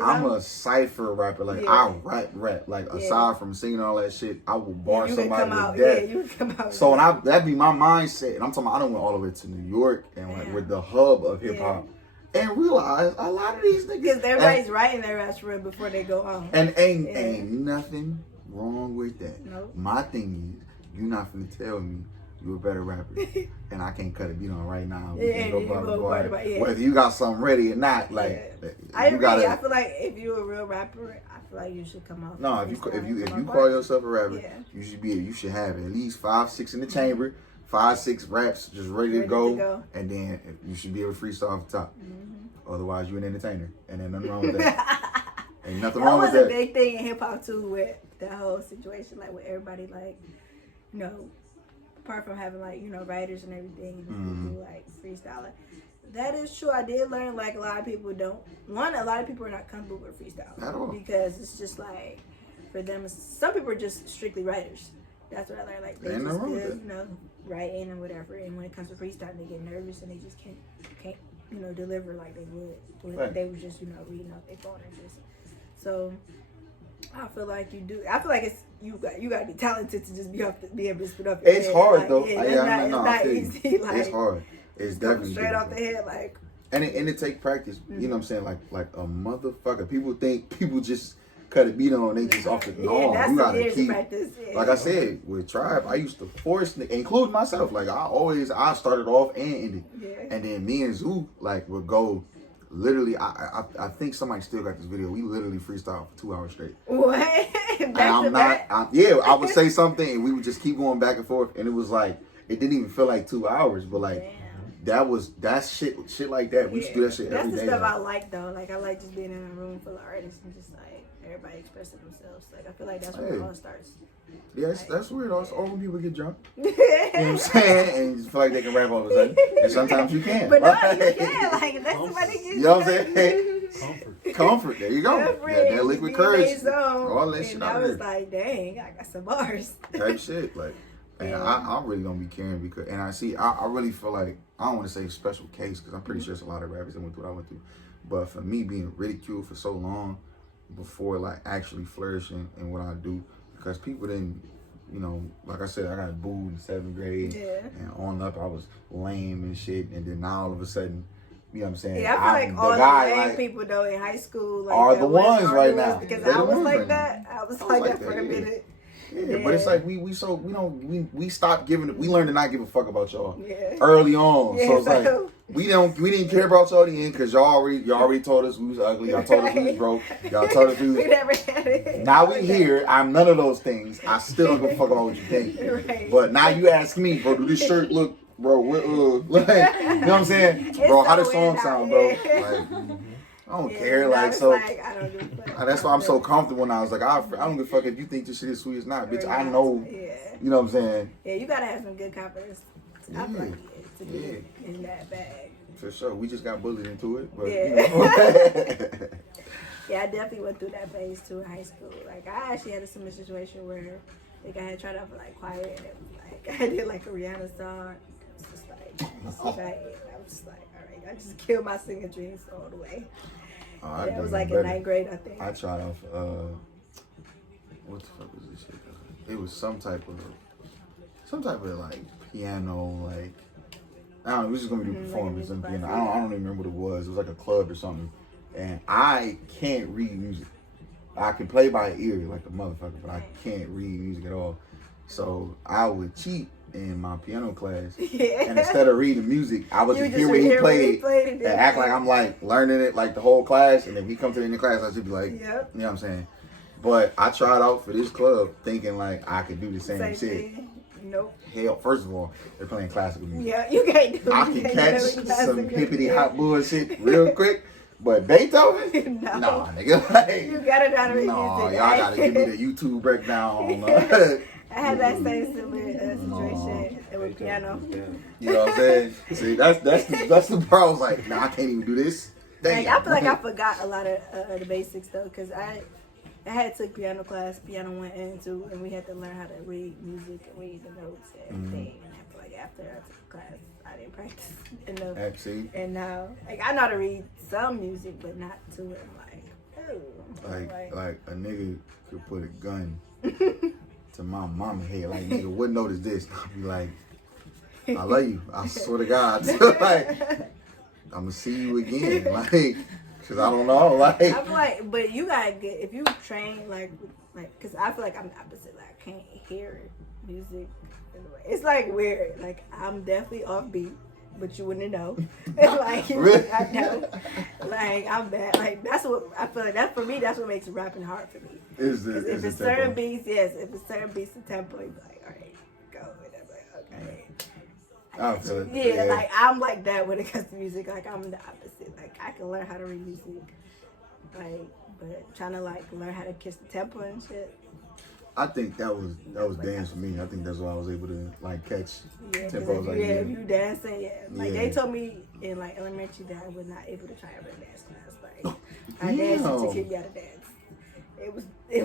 I'm a cipher rapper. Like I rap. Like aside from singing all that shit, I will bar somebody to death. Yeah, you come out. So that'd be my mindset, and I'm talking about I done went all the way to New York and like with the hub of hip hop, and realize a lot of these niggas, because everybody's writing their raps for it before they go on. And ain't nothing wrong with that. Nope. My thing is, you're not finna tell me you're a better rapper, and I can't cut a beat on right now. Whether you got something ready or not, like I agree. I feel like if you're a real rapper, I feel like you should come out. No, if you call yourself a rapper, you should have at least 5-6 in the chamber, 5-6 raps just ready to go, and then you should be able to freestyle off the top. Otherwise, you're an entertainer, and there's nothing wrong with that. Ain't nothing wrong with that. That was a big thing in hip hop too, with that whole situation, like with everybody, like, you know, apart from having like, you know, writers and everything, and people like freestyling. That is true. I did learn like a lot of people a lot of people are not comfortable with freestyle at all, because it's just like for them, some people are just strictly writers. That's what I learned. Like they just good, you know, writing and whatever. And when it comes to freestyle, they get nervous and they just can't you know, deliver like they would when they was just, you know, reading off their phone and just. So I feel like it's you got to be talented to just be able to spit up your head. It's hard like, though. It's not easy. Like, it's hard. It's definitely straight off the head, like. And it take practice. You know what I'm saying? Like a motherfucker. People think people just cut a beat on, they just off the no. You gotta keep practice. Yeah. Like I said, with Tribe, I used to force, including myself. Like I started off and ended, and then me and Zoo like would go. Literally, I think somebody still got this video. We literally freestyle for 2 hours straight. What? I would say something and we would just keep going back and forth, and it was like it didn't even feel like 2 hours, but like. That's shit like that. We used to do that shit every day. That's the stuff I like though. Like I like just being in a room full of artists and just like everybody expressing themselves. Like I feel like that's where it all starts. Yeah, that's weird. Also, when people get drunk, you know what I'm saying, and you just feel like they can rap all of a sudden. And sometimes you can. But no, you can. Like unless somebody gets, you know what I'm saying? Comfort. There you go. That liquid courage. All that shit. And I was like, dang, I got some bars. Type shit, like. And I really don't be caring because, and I really feel like, I don't want to say special case because I'm pretty sure there's a lot of rappers that went through what I went through. But for me being ridiculed for so long before like actually flourishing in what I do, because people didn't, you know, like I said, I got booed in 7th grade and on up I was lame and shit. And then now all of a sudden, you know what I'm saying? Yeah, I feel like all the lame people though in high school like, are the ones right now. Because I was like that. I was like that for a minute. Yeah, but it's like we stopped giving. We learned to not give a fuck about y'all early on. So it's like we didn't care about y'all in the end because y'all already told us we was ugly. Y'all told us we was broke. Y'all told us we never had it. Now we here. I'm none of those things. I still don't give a fuck about what you think. Right. But now you ask me, bro, do this shirt look, bro? Like, you know what I'm saying, bro? How does song sound, bro? Like. I don't care, like, so like, I don't give a fuck. That's why I'm so comfortable now. I was like, I don't give a fuck if you think this shit is sweet or not, bitch. I know, you know what I'm saying? Yeah, you gotta have some good confidence. I feel like to be in that bag. For sure. We just got bullied into it. But, Yeah. you know. Yeah, I definitely went through that phase too in high school. Like, I actually had a similar situation where, like, I had tried out for, like, choir, and, like, I did, like, a Rihanna song. It's just, like, I was just like, all right, I just killed my singing dreams all the way. Yeah, it was, like, in 9th grade, I think. I tried out for, what the fuck was this shit? It was some type of, like, piano, like, I don't know, we was just gonna do performance and piano. I don't even remember what it was. It was like a club or something. And I can't read music. I can play by ear like a motherfucker, but I can't read music at all. So I would cheat in my piano class. Yeah. And instead of reading music, I would just hear what he played and act like I'm like learning it like the whole class. And then we come to the end of class, I should be like, you know what I'm saying? But I tried out for this club thinking like I could do the same shit. Thing. Nope. Hell, first of all, they're playing classical music. Yeah, you can't do it. I can catch some hippity hop bullshit real quick. But Beethoven? No. Nah, nigga. Like, you gotta know how to read music. Y'all gotta give me the YouTube breakdown. I had that same similar situation with piano. You know what I'm saying? See, that's the part. I was like, nah, I can't even do this. Like, I feel like I forgot a lot of the basics though, because I had took piano class, piano went into, and we had to learn how to read music and read the notes and everything. And I feel like after I took class, I didn't practice enough. Actually. And now, like, I know how to read some music, but not to it. Like a nigga could put a gun to my mama head. Like, nigga, what note is this? I'll be like, I love you. I swear to God. Like, I'm gonna see you again. Like, cause I don't know. Like, I feel like, but you gotta get, if you train like, cause I feel like I'm the opposite. Like, I can't hear music. It's like weird. Like, I'm definitely offbeat, but you wouldn't know. Like, really? I know. Like, I'm bad. Like, that's what I feel like. That for me, that's what makes rapping hard for me. If it's certain beats, yes. If it's certain beats and tempo, you be like, all right, go. And I'm like, okay. I feel it. Yeah, like I'm like that when it comes to music. Like, I'm the opposite. Like, I can learn how to read music. Like, but trying to like learn how to kiss the tempo and shit. I think that was dance for me. I think that's why I was able to like catch tempos like if you dancing, Like they told me in like elementary that I was not able to try a dance class. Like I danced to keep me out of dance. It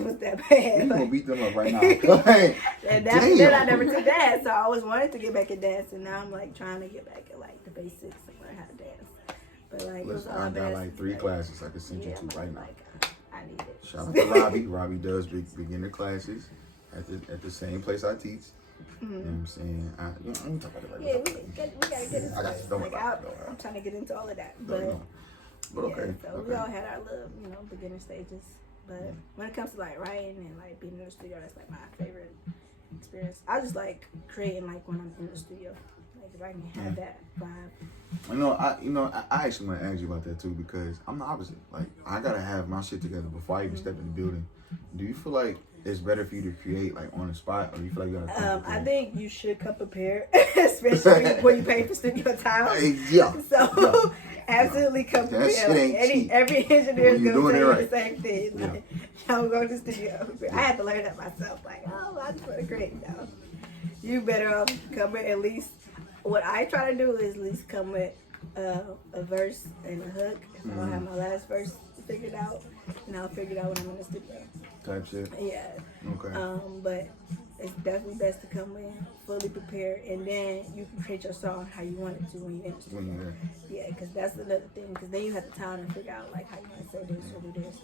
was that bad. You gonna beat them up right now? Like, and then I never took dance, so I always wanted to get back in dance, and now I'm like trying to get back at like the basics and learn how to dance. But like, listen, I got like 3 classes I can send you to right now. Like, I need it. Shout out to Robbie. Robbie does beginner classes at the same place I teach. You know what I'm saying? I'm talking about it right now. We gotta get into it. I'm trying to get into all of that. But okay. So we all had our little, beginner stages. But when it comes to like writing and like being in the studio, that's like my favorite experience. I just like creating like when I'm in the studio. Like if I can have that vibe. I actually want to ask you about that too because I'm the opposite. Like I gotta have my shit together before I even step in the building. Do you feel like it's better for you to create like on the spot, or do you feel like you gotta? I think you should come prepared, especially when you pay for studio time. Yeah. So absolutely come prepared. Like, every engineer is gonna say the same thing. Like, don't go to the studio. I had to learn that myself. Like, I just want to create. No, you better off come with at least. What I try to do is at least come with a verse and a hook. If I don't have my last verse figured out, and I'll figure it out when I'm in the studio. Type shit. Yeah. Okay. But it's definitely best to come in fully prepared, and then you can create your song how you want it to when you're in the studio. Yeah, because that's another thing. Because then you have the time to figure out like how you want to say this or do this.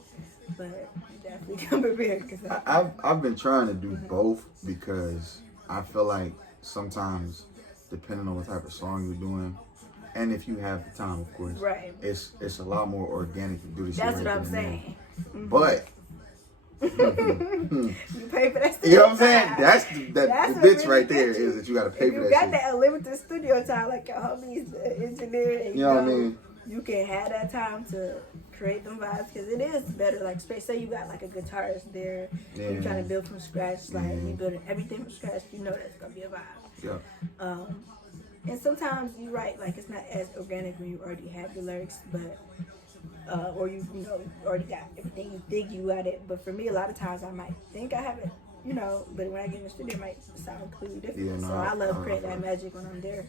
But definitely come prepared. Cause I've been trying to do both because I feel like sometimes, depending on what type of song you're doing, and if you have the time, of course, right? It's a lot more organic to do this. That's shit what I'm saying. But. You pay for that studio You know what I'm saying? time. That's the bitch really right there is that you got to pay for that. You got that unlimited studio time, like your homie's engineer. And, you know what I mean? You can have that time to create them vibes because it is better. Like, say you got like a guitarist there, you're trying to build from scratch. Like, you building everything from scratch. You know that's gonna be a vibe. Yeah. And sometimes you're right. Like, it's not as organic when you already have the lyrics, but. Or you already got everything you think you got it. But for me, a lot of times I might think I have it you know, but when I get in the studio, it might sound completely different. Yeah, no, so I love creating that magic when I'm there.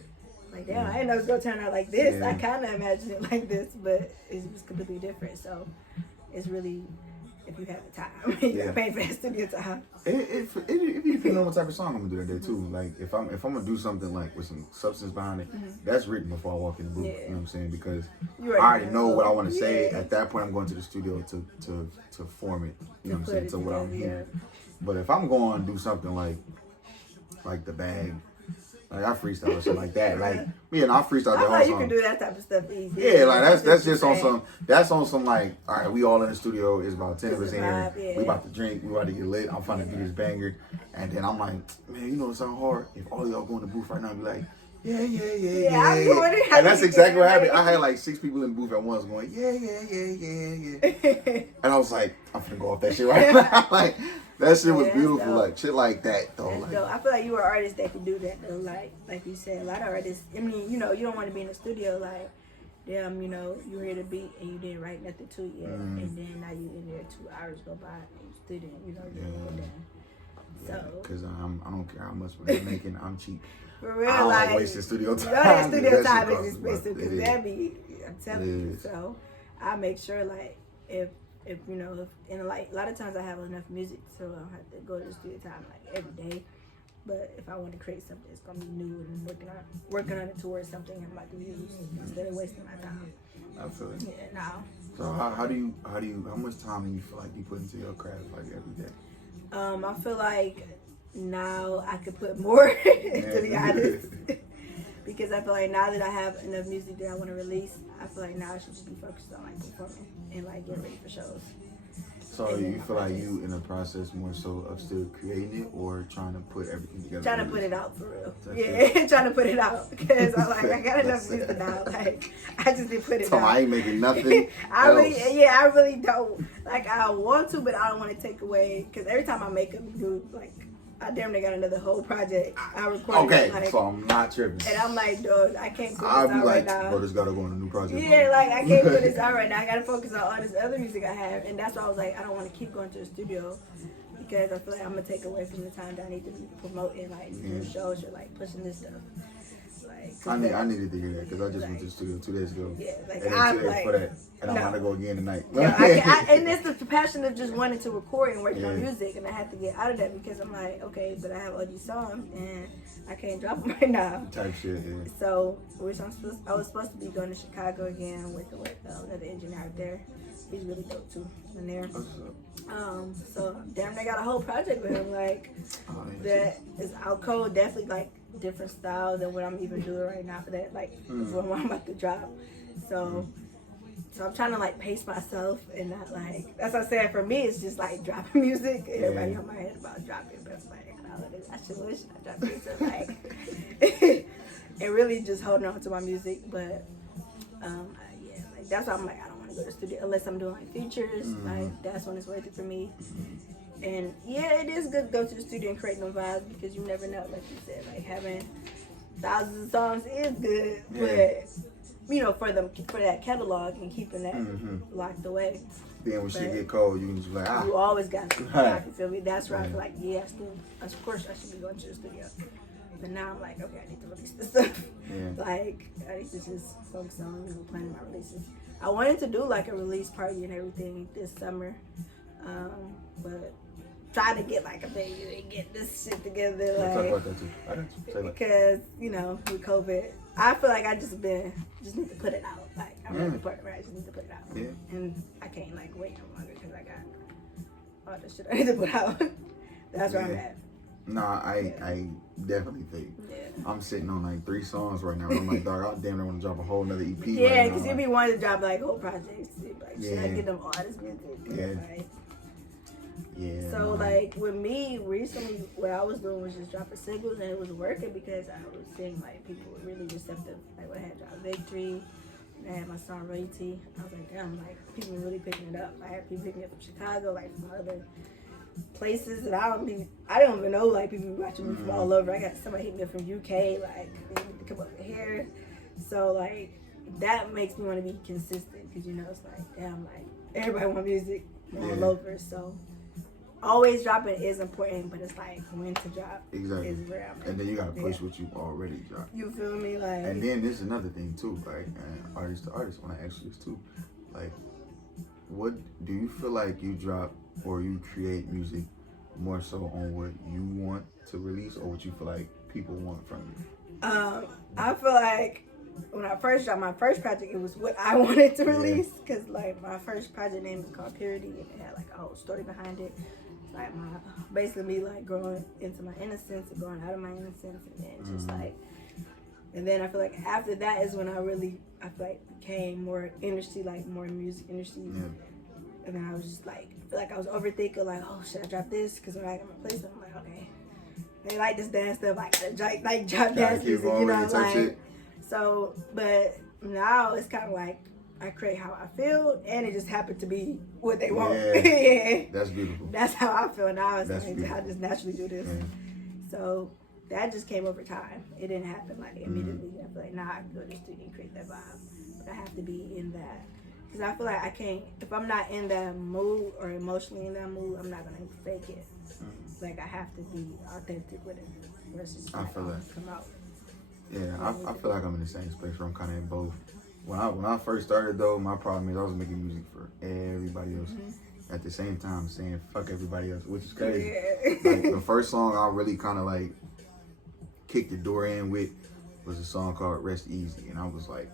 Like, damn, I didn't know it was going to turn out like this. Yeah. I kind of imagined it like this, but it was completely different. So it's really, if you have the time, you Yeah. gotta pay for that studio time. It depends on what type of song I'm gonna do that day too. Like if I'm gonna do something like with some substance behind it, that's written before I walk in the booth. Yeah. You know what I'm saying? Because You I already know what I want to say. Yeah. At that point, I'm going to the studio to form it. You know what I'm saying? To what I'm hearing. But if I'm going to do something like the bag, like I freestyle or something like that, like me and I freestyle I the thought whole you song. can do that type of stuff easy. Yeah, like that's just on some like, all right, we all in the studio. It's about 10 of us in here. Yeah. We about to drink. We about to get lit. I'm trying to do this banger, and then I'm like, man, you know it sound hard. If all y'all go in the booth right now, and be like, yeah. I'm doing it. And that's exactly what happened. I had like 6 people in the booth at once going, yeah. And I was like, I'm finna go off that shit right now. Like that shit was beautiful. Dope. Like shit like that though. That's Like, dope. I feel like you are an artist that can do that though. Like you said, a lot of artists. I mean, you know, you don't want to be in the studio like, damn, you know, you hear the beat and you didn't write nothing to it yet, and then now you in there 2 hours go by and you still didn't, you know, get it done. So, because I don't care how much they're making. I'm cheap. for real, I don't like like wasting studio time. you know that studio That shit time costs is a lot. expensive because It is. that be, I'm telling you. is. So, I make sure like if you know, and like a lot of times I have enough music, so I don't have to go to the studio time like every day. But if I want to create something, it's gonna be new and working on it towards something I'm about to use instead of wasting my time. I feel it. Yeah, now. So how much time do you feel like you put into your craft like every day? I feel like now I could put more, to be honest, because I feel like now that I have enough music that I want to release, I feel like now I should just be focused on like performing and like getting ready for shows. So you feel like you in the process more so of still creating it or trying to put everything together? Trying to put it out for real. Yeah, trying to put it out because I'm like, I got enough music now. Like, I just didn't put it So out. I ain't making nothing. I really don't. Like, I want to, but I don't want to take away. Because every time I make a dude, like, I damn near got another whole project. I recorded Okay, like, so I'm not tripping. and I'm like, dude, I can't put this I'll be out like, right now. bro, this gotta go on a new project. Yeah, like I can't put this out right now. I gotta focus on all this other music I have, and that's why I was like, I don't want to keep going to the studio because I feel like I'm gonna take away from the time that I need to be promoting, like doing shows or like pushing this stuff. Like, I needed to hear that because I just went to the studio 2 days ago. Yeah, like and I'm 2 days like, for that, and I'm no. about to go again tonight. And it's the passion of just wanting to record and working on Yeah. music, and I had to get out of that because I'm like, okay, but I have all these songs and I can't drop them right now. Type shit, yeah. So I was supposed to be going to Chicago again with another engineer out there. He's really dope too in there. So damn, they got a whole project with him like that is out cold. Definitely like different style than what I'm even doing right now. That like what I'm about to drop. So I'm trying to like pace myself and not like that's what I said. For me, it's just like dropping music. Everybody on my head about dropping, but it's like I should wish I dropped it. So like and really just holding on to my music, but yeah, like that's why I'm like I don't want to go to the studio unless I'm doing like features. Like that's when it's worth it for me. And yeah, it is good to go to the studio and create them vibes because you never know, like you said, like having thousands of songs is good, but you know, for that catalog and keeping that locked away. Then when shit get cold, you can just be like, You always got to. Right. You feel me? That's where I feel like, yeah, of course I should be going to the studio. But now I'm like, okay, I need to release this stuff. Yeah. Like, I need to just focus on planning my releases. I wanted to do like a release party and everything this summer, but try to get like a baby and get this shit together. Talk Like, about that too. I got you. Say that. because you know, with COVID, I feel like I just need to put it out. Like I'm really part of it. I just need to put it out. Yeah. And I can't like wait no longer because I got all this shit I need to put out. That's where I'm at. Nah, I definitely think. Yeah. I'm sitting on like 3 songs right now. I'm like, dog, I damn near want to drop a whole nother EP. Yeah, right because now. you be wanting to drop like whole projects. Like, should I Yeah. get them all this music? Yeah. Like, Yeah. so like with me recently, what I was doing was just dropping singles, and it was working because I was seeing like people were really receptive. Like when I had dropped Victory, and I had my song Royalty. I was like, damn, like people were really picking it up. I had people picking it up from Chicago, like from other places, and I don't even know like people watching me from all over. I got somebody hitting me up from UK, like they need to come up here. So like that makes me want to be consistent because you know it's like damn, like everybody want music all over. So always dropping is important, but it's like when to drop Exactly. is where I'm at. And then you gotta push what you already dropped. You feel me? Like, And then there's another thing too, like, and artist to artist, when I ask you this too, like, what do you feel like you drop or you create music more so on what you want to release or what you feel like people want from you? I feel like when I first dropped my first project, it was what I wanted to release. Cause like my first project name is called Purity, and it had like a whole story behind it. It's like my basically me like growing into my innocence and growing out of my innocence, and then just like, and then I feel like after that is when I feel like became more industry, like more music industry. And then I was just like, I feel like I was overthinking, like, oh, should I drop this? Because when I got my place, I'm like, okay, they like this dance stuff, I gotta drop dance music, you know, like. So, but now it's kind of like I create how I feel, and it just happened to be what they want. Yeah, that's beautiful. That's how I feel now. It's That's like beautiful. I just naturally do this. Yeah. So that just came over time. It didn't happen like immediately. I feel like, nah, I can go to the studio and create that vibe, but I have to be in that. Because I feel like I can't, if I'm not in that mood or emotionally in that mood, I'm not going to fake it. Like, I have to be authentic with it. I feel that. Come out. Yeah, I feel like I'm in the same space where I'm kind of in both. When I first started though, my problem is I was making music for everybody else. At the same time saying fuck everybody else, which is crazy. Yeah. Like the first song I really kind of like kicked the door in with was a song called Rest Easy, and I was like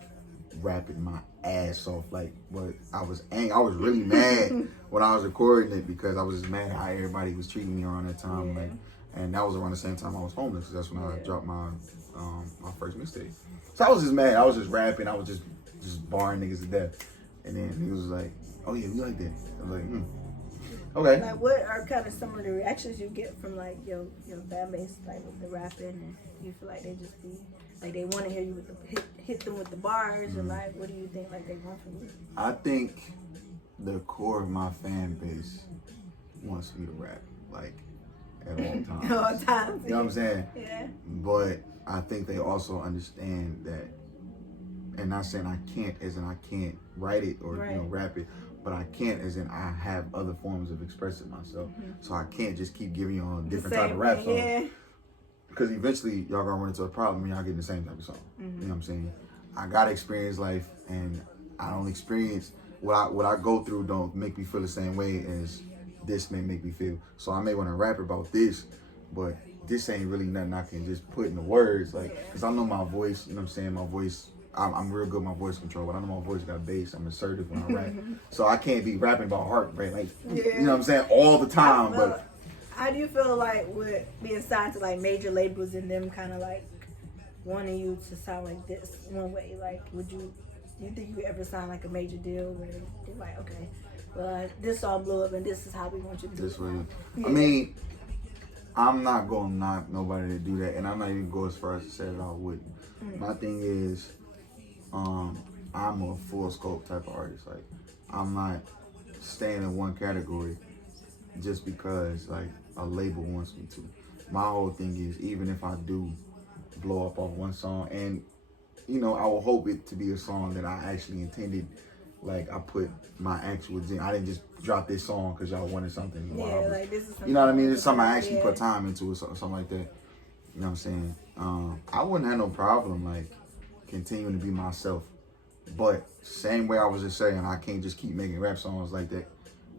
rapping my ass off, like, but I was really mad when I was recording it because I was just mad at how everybody was treating me around that time. Like, and that was around the same time I was homeless. That's when I dropped my first mixtape. So I was just mad. I was just rapping. I was just barring niggas to death. And then he was like, "Oh yeah, we like that." I was like, "Okay." Like, what are kind of some of the reactions you get from like your fan base, like with the rapping, and you feel like they just be like they want to hear you with the hit them with the bars, or like what do you think like they want from you? I think the core of my fan base wants me to rap, like, at all times. All times. You know what I'm saying? Yeah. But I think they also understand that, and not saying I can't as in I can't write it or rap it, but I can't as in I have other forms of expressing myself. So I can't just keep giving you on different type of rap songs. Yeah. Because eventually y'all gonna run into a problem and y'all getting the same type of song. You know what I'm saying? I gotta experience life, and I don't experience what I go through don't make me feel the same way as this may make me feel. So I may want to rap about this, but this ain't really nothing I can just put in the words, like, because I know my voice, you know what I'm saying? My voice, I'm real good with my voice control, but I know my voice got bass. I'm assertive when I rap. So I can't be rapping about heartbreak, like, you know what I'm saying, all the time. But how do you feel like with being signed to like major labels and them kind of like wanting you to sound like this one way? Like, do you think you ever sign like a major deal where they're like, okay, well, this song blew up and this is how we want you to do this it? way, I mean, I'm not gonna knock nobody to do that, and I'm not even go as far as to say that I wouldn't. My thing is, I'm a full scope type of artist. Like, I'm not staying in one category just because like a label wants me to. My whole thing is, even if I do blow up off one song, and you know, I will hope it to be a song that I actually intended. Like, I put my actual, I didn't just drop this song because y'all wanted something. Like this is something, you know what I mean? It's something I actually put time into, or something like that. You know what I'm saying? I wouldn't have no problem like continuing to be myself. But same way I was just saying, I can't just keep making rap songs like that.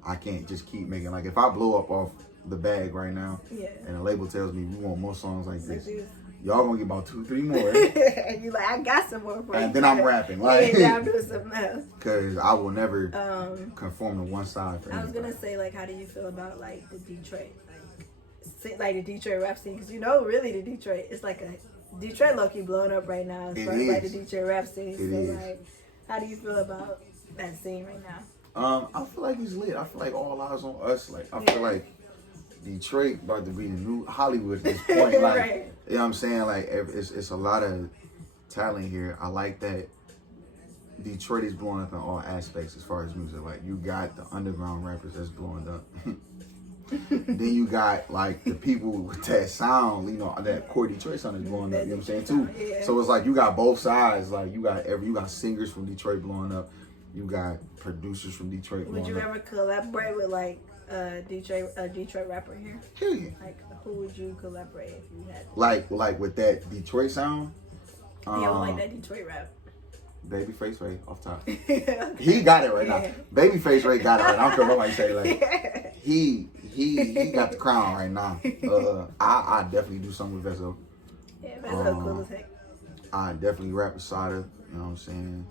I can't just keep making, like, if I blow up off the bag right now, and a label tells me we want more songs like this, y'all gonna get about 2-3 more. And you like, I got some more for you. And then I'm rapping. Like, yeah, I'm doing something else. Because I will never conform to one side for I was anybody. gonna say, like, how do you feel about like the Detroit, like the Detroit rap scene? Because you know, really, the Detroit, it's like a Detroit low-key blowing up right now as far as like the Detroit rap scene. Like, how do you feel about that scene right now? I feel like it's lit. I feel like all eyes on us. Like, I feel like Detroit about to be the new Hollywood at this point. Like, you know what I'm saying? Like, it's a lot of talent here. I like that Detroit is blowing up in all aspects as far as music. Like, you got the underground rappers that's blowing up. Then you got like the people with that sound, you know, that core Detroit sound is blowing up. You know what I'm saying too. So it's like you got both sides. Like, you got singers from Detroit blowing up. You got producers from Detroit. Would you ever collaborate with like a Detroit rapper here? Hell yeah. Like, who would you collaborate if you had? Like with that Detroit sound. Yeah, like that Detroit rap. Babyface Ray off top. He got it right now. Babyface Ray got it right now. I don't care what nobody say. Like he got the crown right now. I definitely do something with Vezo. Yeah, Vezo cool as heck. I definitely rap with Sada. You know what I'm saying?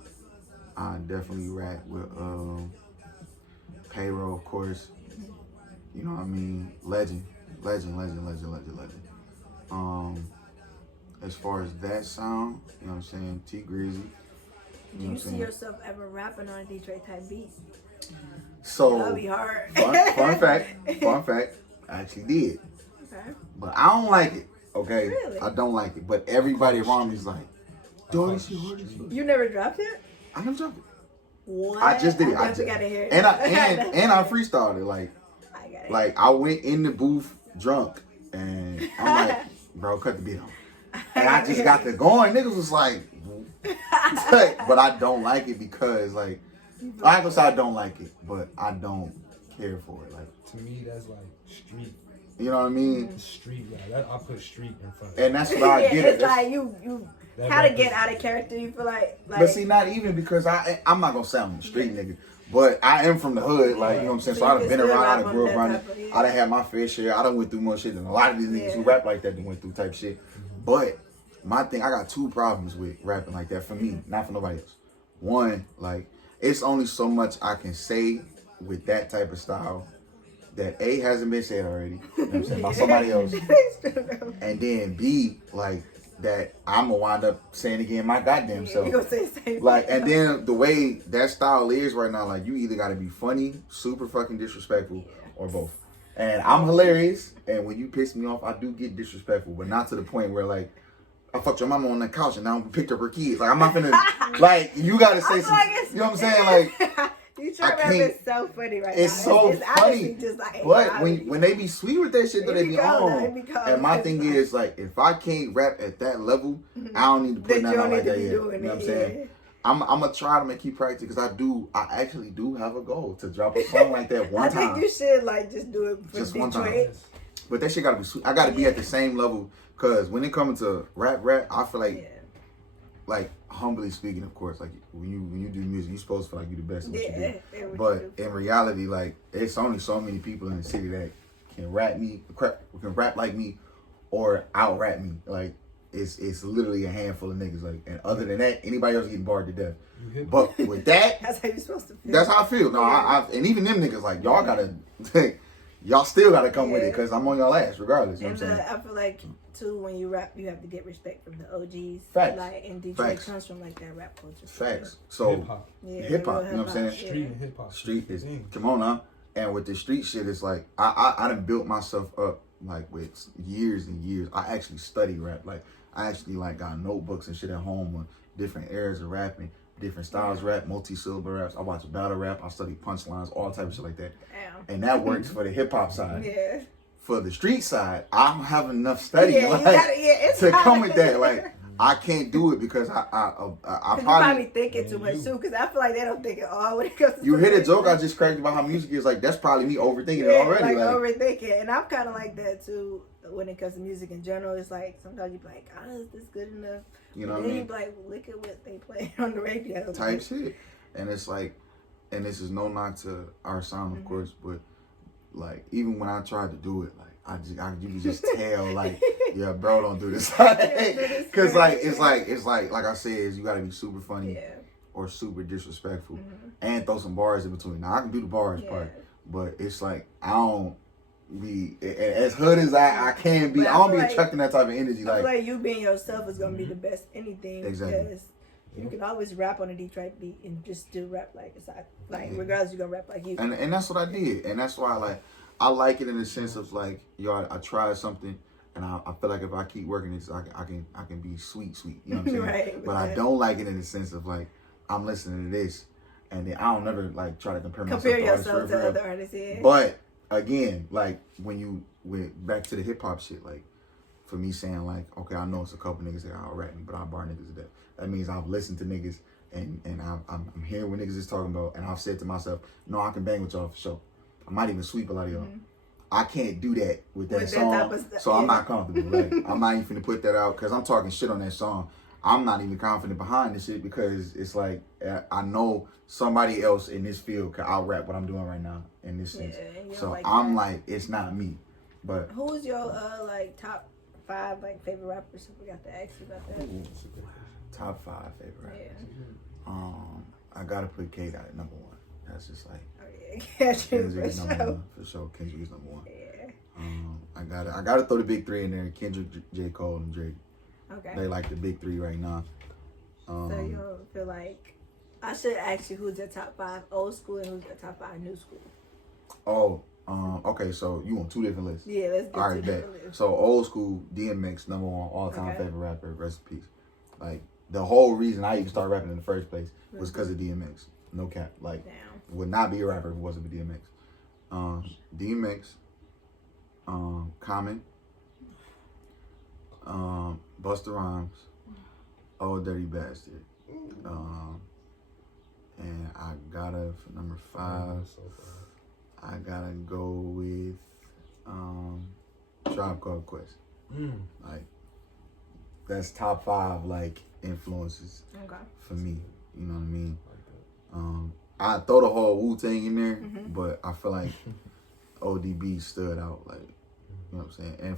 I definitely rap with Payroll, of course. You know what I mean? Legend. As far as that sound, you know what I'm saying? T Grizzy. Do you see yourself ever rapping on a Detroit type beat? So that'd be hard. Fun fact, I actually did. Okay. But I don't like it. Okay? Really? I don't like it. But everybody around me is like, "Dog, this shit hard as fuck." You never dropped it? I never dropped it. What? I just did it. I just gotta hear it. And I freestyled it. Like I went in the booth drunk and I'm like, bro, cut the beat on. And I just got the going. Niggas was like, but I don't like it because like I ain't gonna say I don't like it, but I don't care for it. Like to me, that's like street. You know what I mean? Street, yeah. I put street in front. And that's what I get. It's like you how to get out of character. You feel like. But see, not even because I'm not gonna say I'm a street nigga. But I am from the hood, like, you know what I'm saying? So I done been around, I done grew up around it. I done had my fair share. I done went through more shit than a lot of these niggas who rap like that done went through type shit. But my thing, I got two problems with rapping like that for me, not for nobody else. One, like, it's only so much I can say with that type of style that A, hasn't been said already, you know what I'm saying, by somebody else. And then B, like, that I'm gonna wind up saying again my goddamn self. You gonna say the same like, and then the way that style is right now, like, you either gotta be funny, super fucking disrespectful, or both. And I'm hilarious, and when you piss me off, I do get disrespectful, but not to the point where like I fucked your mama on the couch and now I picked up her kids. Like, I'm not finna like you gotta say some. You know what I'm saying? Like. You try rap is so funny right it's now. It's so funny. Just like, but when they be sweet with that shit, though, they be on. And my thing is, like, if I can't rap at that level, I don't need to put nothing out like that yet. You know what I'm saying? I'm gonna try to make you practice because I actually do have a goal to drop a song like that one time. I think you should like just do it for just Detroit. One time. But that shit gotta be sweet. I gotta be at the same level because when it comes to rap, I feel like humbly speaking, of course, like when you do music, you're supposed to feel like you're the best at what you do. But in reality, like it's only so many people in the city that can rap like me, or out rap me. Like it's literally a handful of niggas. Like, and other than that, anybody else getting barred to death. But with that, that's how you're supposed to feel. That's how I feel. No, and even them niggas, like y'all gotta. Y'all still gotta come with it because I'm on y'all ass regardless. You know what I'm saying? I feel like too when you rap, you have to get respect from the OGs. Facts. Like, and Detroit comes from like that rap culture. Facts. So hip hop. Hip hop. You know what I'm saying? Street and hip hop. Street is come on now. And with the street shit, it's like I done built myself up like with years and years. I actually study rap. Like I actually like got notebooks and shit at home on different eras of rapping. Different styles of rap, multi-syllable raps. I watch battle rap. I study punchlines, all type of shit like that. Damn. And that works for the hip hop side. Yeah. For the street side, I don't have enough study to come with that. Like I can't do it because I probably thinking too much too. Because I feel like they don't think it all when it comes to. You hear the joke I just cracked about how music is like? That's probably me overthinking it already. Like overthinking, and I'm kind of like that too when it comes to music in general. It's like sometimes you be like, is this good enough? You know what I mean? mean? Then you be like, look at what they play on the radio. Type shit. And it's like, and this is no knock to our sound, of course, but like, even when I tried to do it, like, you can just tell, like, yeah, bro, don't do this. Cause like, it's like I said, you gotta be super funny or super disrespectful and throw some bars in between. Now, I can do the bars part, but it's like, I don't be as hood as I can be. I don't be attracting that type of energy. I feel like you being yourself is gonna be the best anything. Exactly. Because you can always rap on a Detroit beat and just still rap like it's like regardless you're gonna rap like you. And that's what I did. And that's why I like it in the sense of like, I tried something and I feel like if I keep working this, I can be sweet. You know what I'm saying? Right, but I don't like it in the sense of like I'm listening to this and then I don't never like try to compare myself to other artists. Yeah. But again, like when you went back to the hip hop shit, like for me saying like, okay, I know it's a couple niggas that out rap me, but I bar niggas to death. That means I've listened to niggas and I'm hearing what niggas is talking about, and I've said to myself, no, I can bang with y'all for sure. I might even sweep a lot of y'all. I can't do that with that song, so I'm not comfortable. Like, I'm not even finna put that out because I'm talking shit on that song. I'm not even confident behind this shit because it's like I know somebody else in this field can out rap what I'm doing right now in this sense. So I'm like, it's not me. But who's your like top 5 like favorite rappers? I forgot to ask you about that. Top 5 favorite rappers. I gotta put K Dot at number 1. That's just like Kendrick is number 1 for sure. Kendrick is number 1. Yeah. I gotta throw the big 3 in there: Kendrick, J. Cole, and Drake. Okay. They like the big 3 right now. So you don't feel like I should ask you who's your top 5 old school and who's your top 5 new school? Okay, so you want 2 different lists? Yeah, let's get 2 different lists. So old school, DMX, number 1 all-time favorite rapper, rest in peace. Like, the whole reason I even started rapping in the first place was because of DMX. No cap. Like, would not be a rapper if it wasn't for DMX. DMX, Common, Busta Rhymes, Old Dirty Bastard. And I gotta, for number 5, I gotta go with Tribe Called Quest. Like, that's top 5 like influences for me. You know what I mean? I throw the whole Wu-Tang in there, but I feel like ODB stood out. Like, you know what I'm saying? And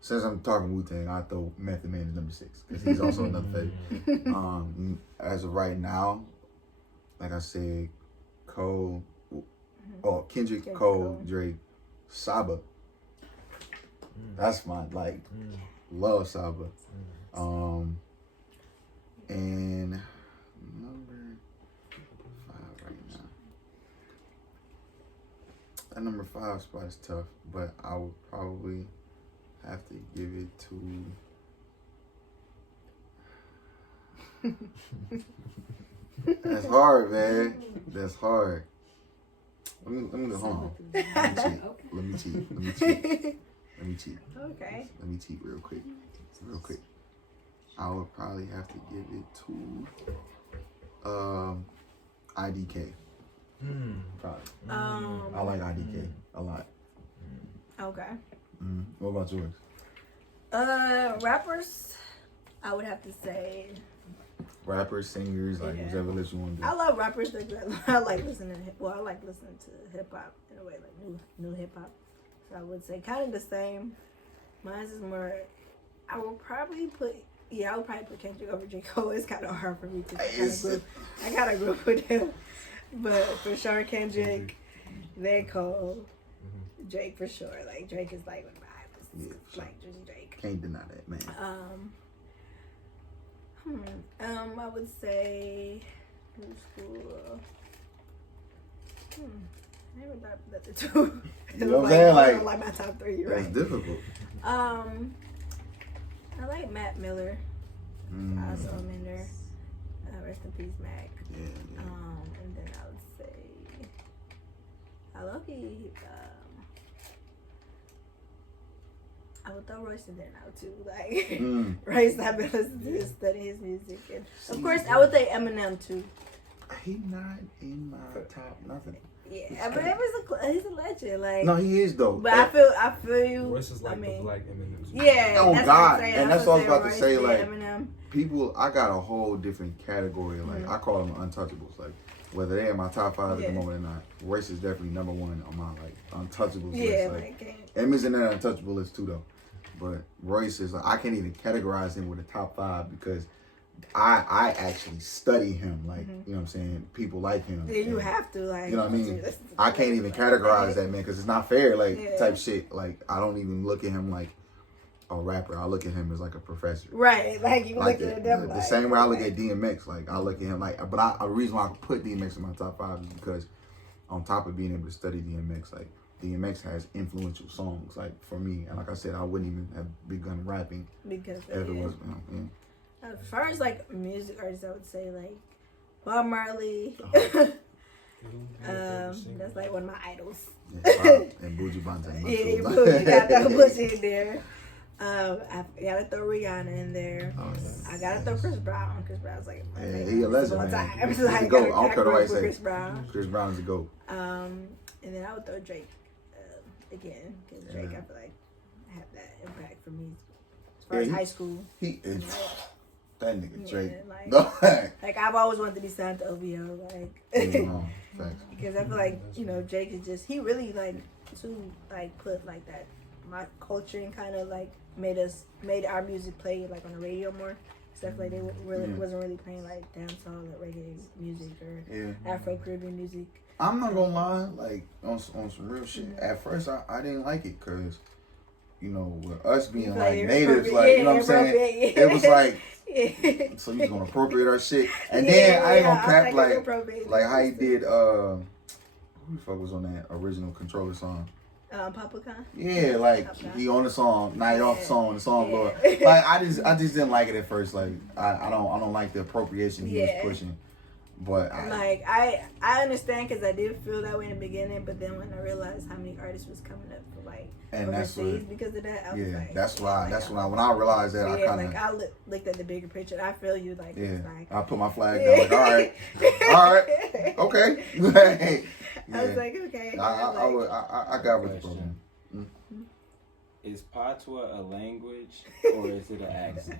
since I'm talking Wu-Tang, I throw Method Man as number 6 because he's also another favorite. As of right now, like I said, Cole, Kendrick, Cole, Drake, Saba. That's my love Saba. And number 5 right now. That number 5 spot is tough, but I would probably have to give it to. That's hard, man. That's hard. Let me hold on. Let me cheat. Okay. Let me cheat real quick. I would probably have to give it to IDK. Probably. I like IDK a lot. Okay. What about yours? Rappers, I would have to say. Rappers, singers, like whatever list you want to do. I love rappers. I like listening. I like listening to hip hop in a way, like new hip hop. So I would say kind of the same. Mine's is more. I would probably put Kendrick over J. Cole. It's kind of hard for me to. I got a group with him, but for sure Kendrick, then Cole, Drake for sure. Like Drake is like one of my idols. Yeah, like Jersey Drake. Can't deny that, man. I would say new school. I never thought that the 2. You know what I'm saying? Like my top 3, right? That's difficult. I like Matt Miller. I saw him in there. Rest in peace, Mac. Yeah. And then I would say I love I would throw Royce in there now too. Like Royce, I've been listening to study his music, and of course I would say Eminem too. He not in my top nothing. Yeah, but he's a legend. Like no, he is though. But I feel you. Royce is like the black Eminem. Yeah. Oh that's God, what I'm and that's what I was about to say. Like Eminem. People, I got a whole different category. Like I call them untouchables. Like whether they're in my top 5 at the moment or not, Royce is definitely number 1 on my untouchables list. Like Emmy's in that untouchable list too though. But Royce is I can't even categorize him with a top 5 because I actually study him. Like, you know what I'm saying? People like him. Yeah, you have to like. You know what I mean? I can't even categorize that man because it's not fair. Like type shit. Like I don't even look at him like a rapper. I look at him as like a professor. Right. Like you look at them the same way I look at DMX. Like I look at him like. But a reason why I put DMX in my top 5 is because on top of being able to study DMX, like DMX has influential songs. Like for me, and like I said, I wouldn't even have begun rapping because if it wasn't him. As far as like music artists, I would say like Bob Marley. That's like one of my idols. Yeah, and Buju Banton. You got that Buju in there. I gotta throw Rihanna in there. Oh, yeah. I gotta throw Chris Brown. Chris Brown's like my Yeah, favorite he a artist of legend, all man. time. He's Like, a GOAT. I don't I care grew what up I with say. Chris Brown. Chris Brown is a GOAT. And then I would throw Drake again because Drake, I feel like had that impact for me as far as high school. He is that nigga Drake. Yeah, like I've always wanted to be signed to OVO, like Facts. because I feel like Drake is just he really like put like that my culture and kind of like made our music play like on the radio more. So I feel like they wasn't really playing like dancehall or reggae music or Afro Caribbean music. I'm not gonna lie, like on some real shit. At first, I didn't like it because, with us being like natives, like you know what I'm saying, it was like, so you gonna appropriate our shit, and then I ain't gonna crap like how he did. Who the fuck was on that original Controller song? Papa Khan. Yeah, like Papa. he on the song, now he off the song, the song blow up. Like I just didn't like it at first. Like I don't like the appropriation he was pushing. But I understand because I did feel that way in the beginning, but then when I realized how many artists was coming up for like overseas because of that, I was like, that's why when I realized that I kind of I looked at the bigger picture. I feel you like I put my flag down like all right, okay. I was like, okay. I got with the program. Is Patois a language or is it an accent?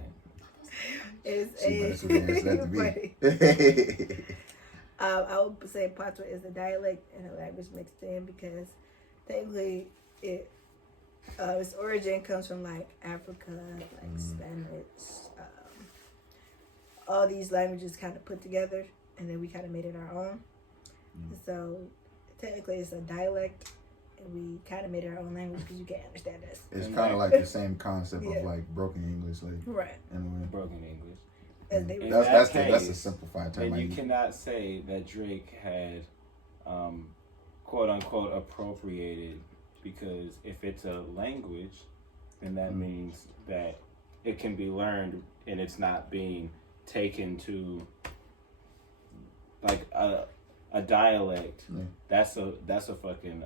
It's I would say Patois is a dialect and a language mixed in because technically its origin comes from like Africa, like Spanish, all these languages kind of put together, and then we kind of made it our own. So technically, it's a dialect. And we kind of made it our own language because you can't understand us. It's kind of like the same concept of like broken English, like right. Broken English. That's a simplified term. And you cannot say that Drake had, quote unquote, appropriated, because if it's a language, then that means that it can be learned and it's not being taken to like a dialect. That's a fucking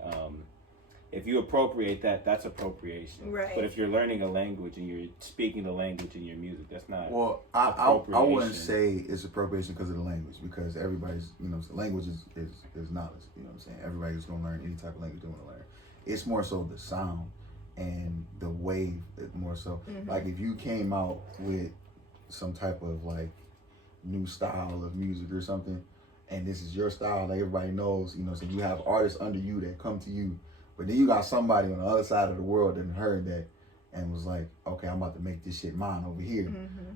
if you appropriate that, that's appropriation. Right. But if you're learning a language and you're speaking the language in your music, that's not. Well, I wouldn't say it's appropriation because of the language, because everybody's language is knowledge. You know what I'm saying? Everybody's gonna learn any type of language they want to learn. It's more so the sound and the way more so. Like if you came out with some type of like new style of music or something, and this is your style, like everybody knows, so you have artists under you that come to you. But then you got somebody on the other side of the world that heard that and was like, okay, I'm about to make this shit mine over here.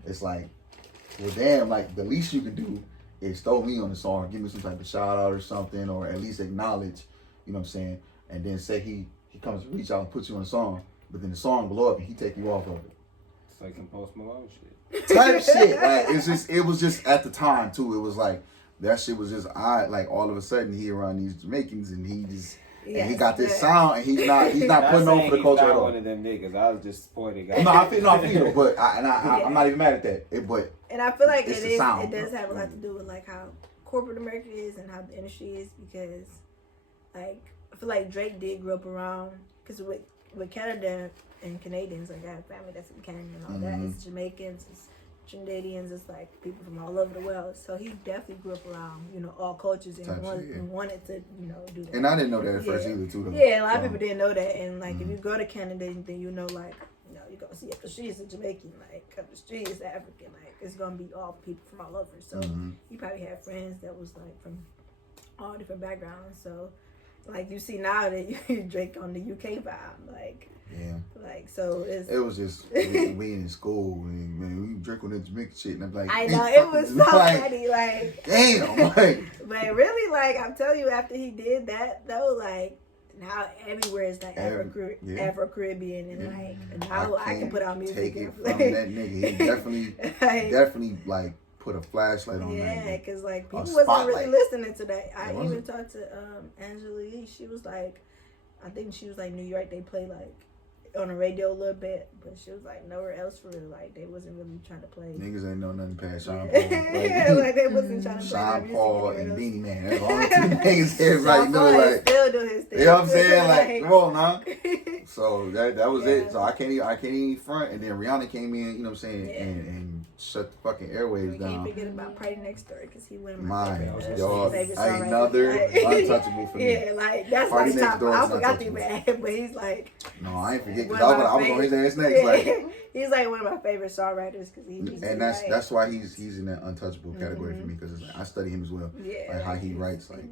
It's like, well, damn, like the least you can do is throw me on the song, give me some type of shout out or something, or at least acknowledge, you know what I'm saying? And then say he comes to reach out and puts you on a song, but then the song blow up and he take you off of it. It's like some Post Malone shit. Type shit. Like it was just at the time too. It was like that shit was just odd. Like all of a sudden he around these Jamaicans and he just. Yes, and he got this sound, and he's not putting on for the culture at all. One of them niggas. I was just supporting guys. I feel it, but I'm not even mad at that. And I feel like it does have a lot to do with like how corporate America is and how the industry is, because like I feel like Drake did grow up around, because with Canada and Canadians, like I have family that's in Canada and all that. It's Jamaicans, it's Trinidadians, it's like people from all over the world. So he definitely grew up around, all cultures and wanted to, do that. And I didn't know that at first either, too, though. Yeah, a lot of people didn't know that. And like if you go to Canada, then you're gonna see up the streets a Jamaican, like up the street is African, like it's gonna be all people from all over. So he probably had friends that was like from all different backgrounds. So like you see now that you Drake on the UK vibe, like. Yeah. Like so, it was just we in school and man, we drink on that Jamaican shit, and I'm like, I know it was so funny, like damn, like. But really, like I'm telling you, after he did that, though, like now everywhere is like Afro Caribbean, and like now I can put out music. Take it from that nigga. He definitely like put a flashlight on that. Yeah, because like people wasn't really listening to that. I even talked to Angela Lee. She was like, I think she was like New York. They play like. On the radio a little bit, but she was like nowhere else for real. Like they wasn't really trying to play. Niggas ain't know nothing past Sean Paul. Like they wasn't trying to play. Sean Paul and Beanie Man. That's all the two niggas everybody know. Like still do his thing. You know what I'm saying? Like come on now. So that was it. So I can't even front. And then Rihanna came in, you know what I'm saying, and shut the fucking airwaves We down. can't forget about Party Next Door because he went My favorite dog, songwriters. another untouchable for me. Yeah, like that's Party like Next top. Door is I forgot the untouchable. man, but he's like. No, I ain't forget one because of my I was on his ass next. Yeah. Like, He's like one of my favorite songwriters because and that's why he's in that untouchable category for me because I study him as well. Yeah, like how he writes. Like,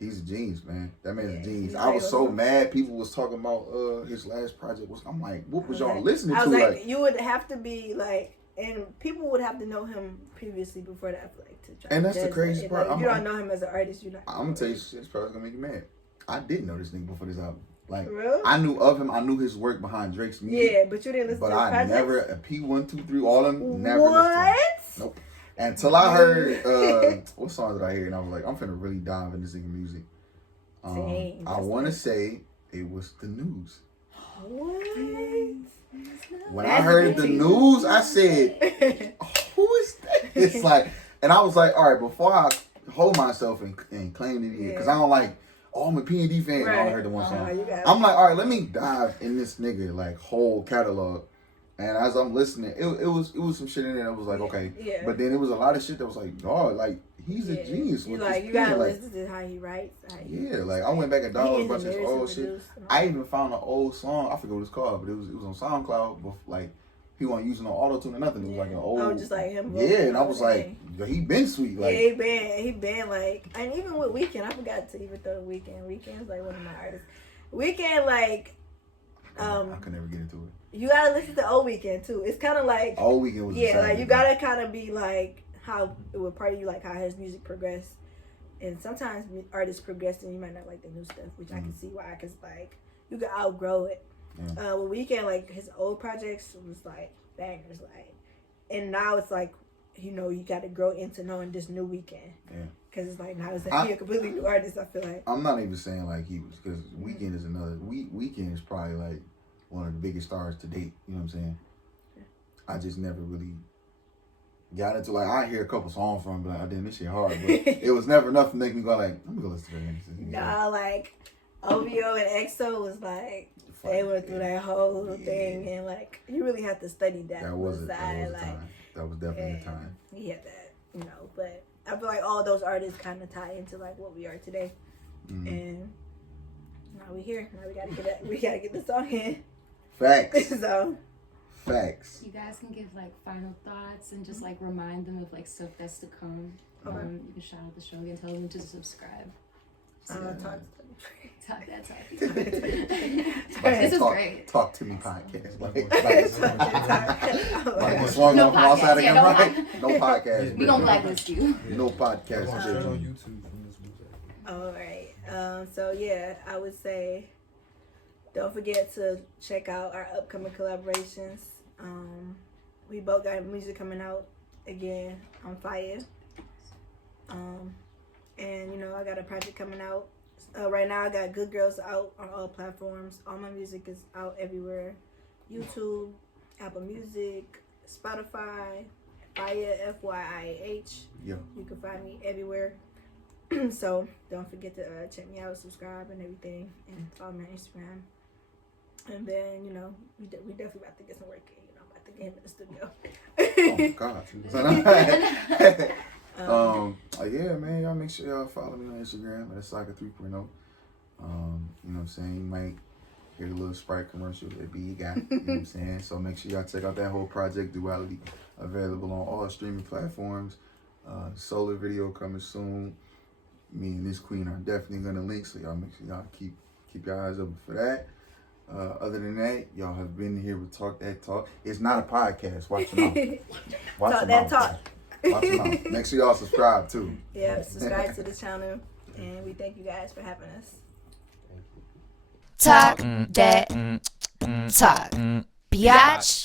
he's a genius, man. That man's a genius. I was so mad people was talking about his last project. I'm like, what was y'all listening to? I was like, you would have to be like, and people would have to know him previously before that, like to try. And that's the crazy part. Like, if you don't know him as an artist, you're not. I'm gonna tell you, shit's probably gonna make you mad. I didn't know this nigga before this album. Like, really? I knew of him. I knew his work behind Drake's music. Yeah, but you didn't listen to his projects? Never, a P123, all of them, never what? listened to him. Nope. Until I heard, what song did I hear? And I was like, I'm finna really dive into singing music. Dang, I want to say it was The News. What? When I heard The News, I said, who is that? It's like, and I was like, all right, before I hold myself and claim it in, because I don't like, I'm a P&D fan. Right. I only heard the one song. I'm like, all right, let me dive in this nigga like whole catalog. And as I'm listening, it was some shit in there that was like, okay. Yeah. But then it was a lot of shit that was like, dog, like he's a genius. You like, you gotta listen to how he writes. Like I went back and downloaded a bunch of his old shit. I even found an old song. I forget what it's called, but it was on SoundCloud. But like he wasn't using no auto tune or nothing. It was like an old. Oh, just like him. Yeah, and I was like, he been sweet. Like he been like, and even with Weeknd, I forgot to even throw Weeknd. Weeknd's like one of my artists. Weeknd like. I could never get into it. You gotta listen to old Weeknd too. It's kind of like old Weeknd was like you gotta kind of be like how it would part of you like how his music progressed, and sometimes artists progress and you might not like the new stuff, which I can see why, cause like you can outgrow it. Yeah. With Weeknd, like his old projects was like bangers, like, and now it's like you got to grow into knowing this new Weeknd. Yeah. Cause it's like now it's like he a completely new artist. I feel like I'm not even saying like he was, cause Weeknd is another. Weeknd is probably like one of the biggest stars to date. You know what I'm saying? Yeah. I just never really got into like I hear a couple songs from him, but I didn't. This shit hard, but it was never enough to make me go like, let me go listen to that. Nah, like OVO and EXO was like they went through that whole thing, and like you really have to study that. That was a time. That was definitely a time. Yeah, that but I feel like all those artists kind of tie into like what we are today, and now we here. Now we gotta get the song in. Facts. Facts. You guys can give like final thoughts and just like remind them of like stuff that's to come. You can shout out the show again, tell them to subscribe. This is great. Talk to me podcast. Like swung up from outside again, right? No podcast. We don't blacklist you. No podcast. On YouTube from this music. All right. So yeah, I would say don't forget to check out our upcoming collaborations. We both got music coming out again on FYIAH. And I got a project coming out. Right now I got Good Girls out on all platforms. All my music is out everywhere. YouTube, Apple Music, Spotify, FYIAH, FYIAH. Yeah. You can find me everywhere. So don't forget to check me out, subscribe and everything, and follow me on Instagram. And then, we definitely about to get some work in. I'm about to get in the studio. Oh, God. Yeah, man, y'all make sure y'all follow me on Instagram at Asaka 3.0. You know what I'm saying? You might hear a little Sprite commercial that B got. You know what I'm saying? So make sure y'all check out that whole project, Duality, available on all streaming platforms. Solar video coming soon. Me and this queen are definitely gonna link, so y'all make sure y'all keep your eyes open for that. Other than that, y'all have been here with Talk That Talk. It's not a podcast. Watch your mouth. Talk that talk. Watch your mouth. Make sure y'all subscribe too. Yeah, subscribe to the channel, and we thank you guys for having us. Talk that talk, biatch.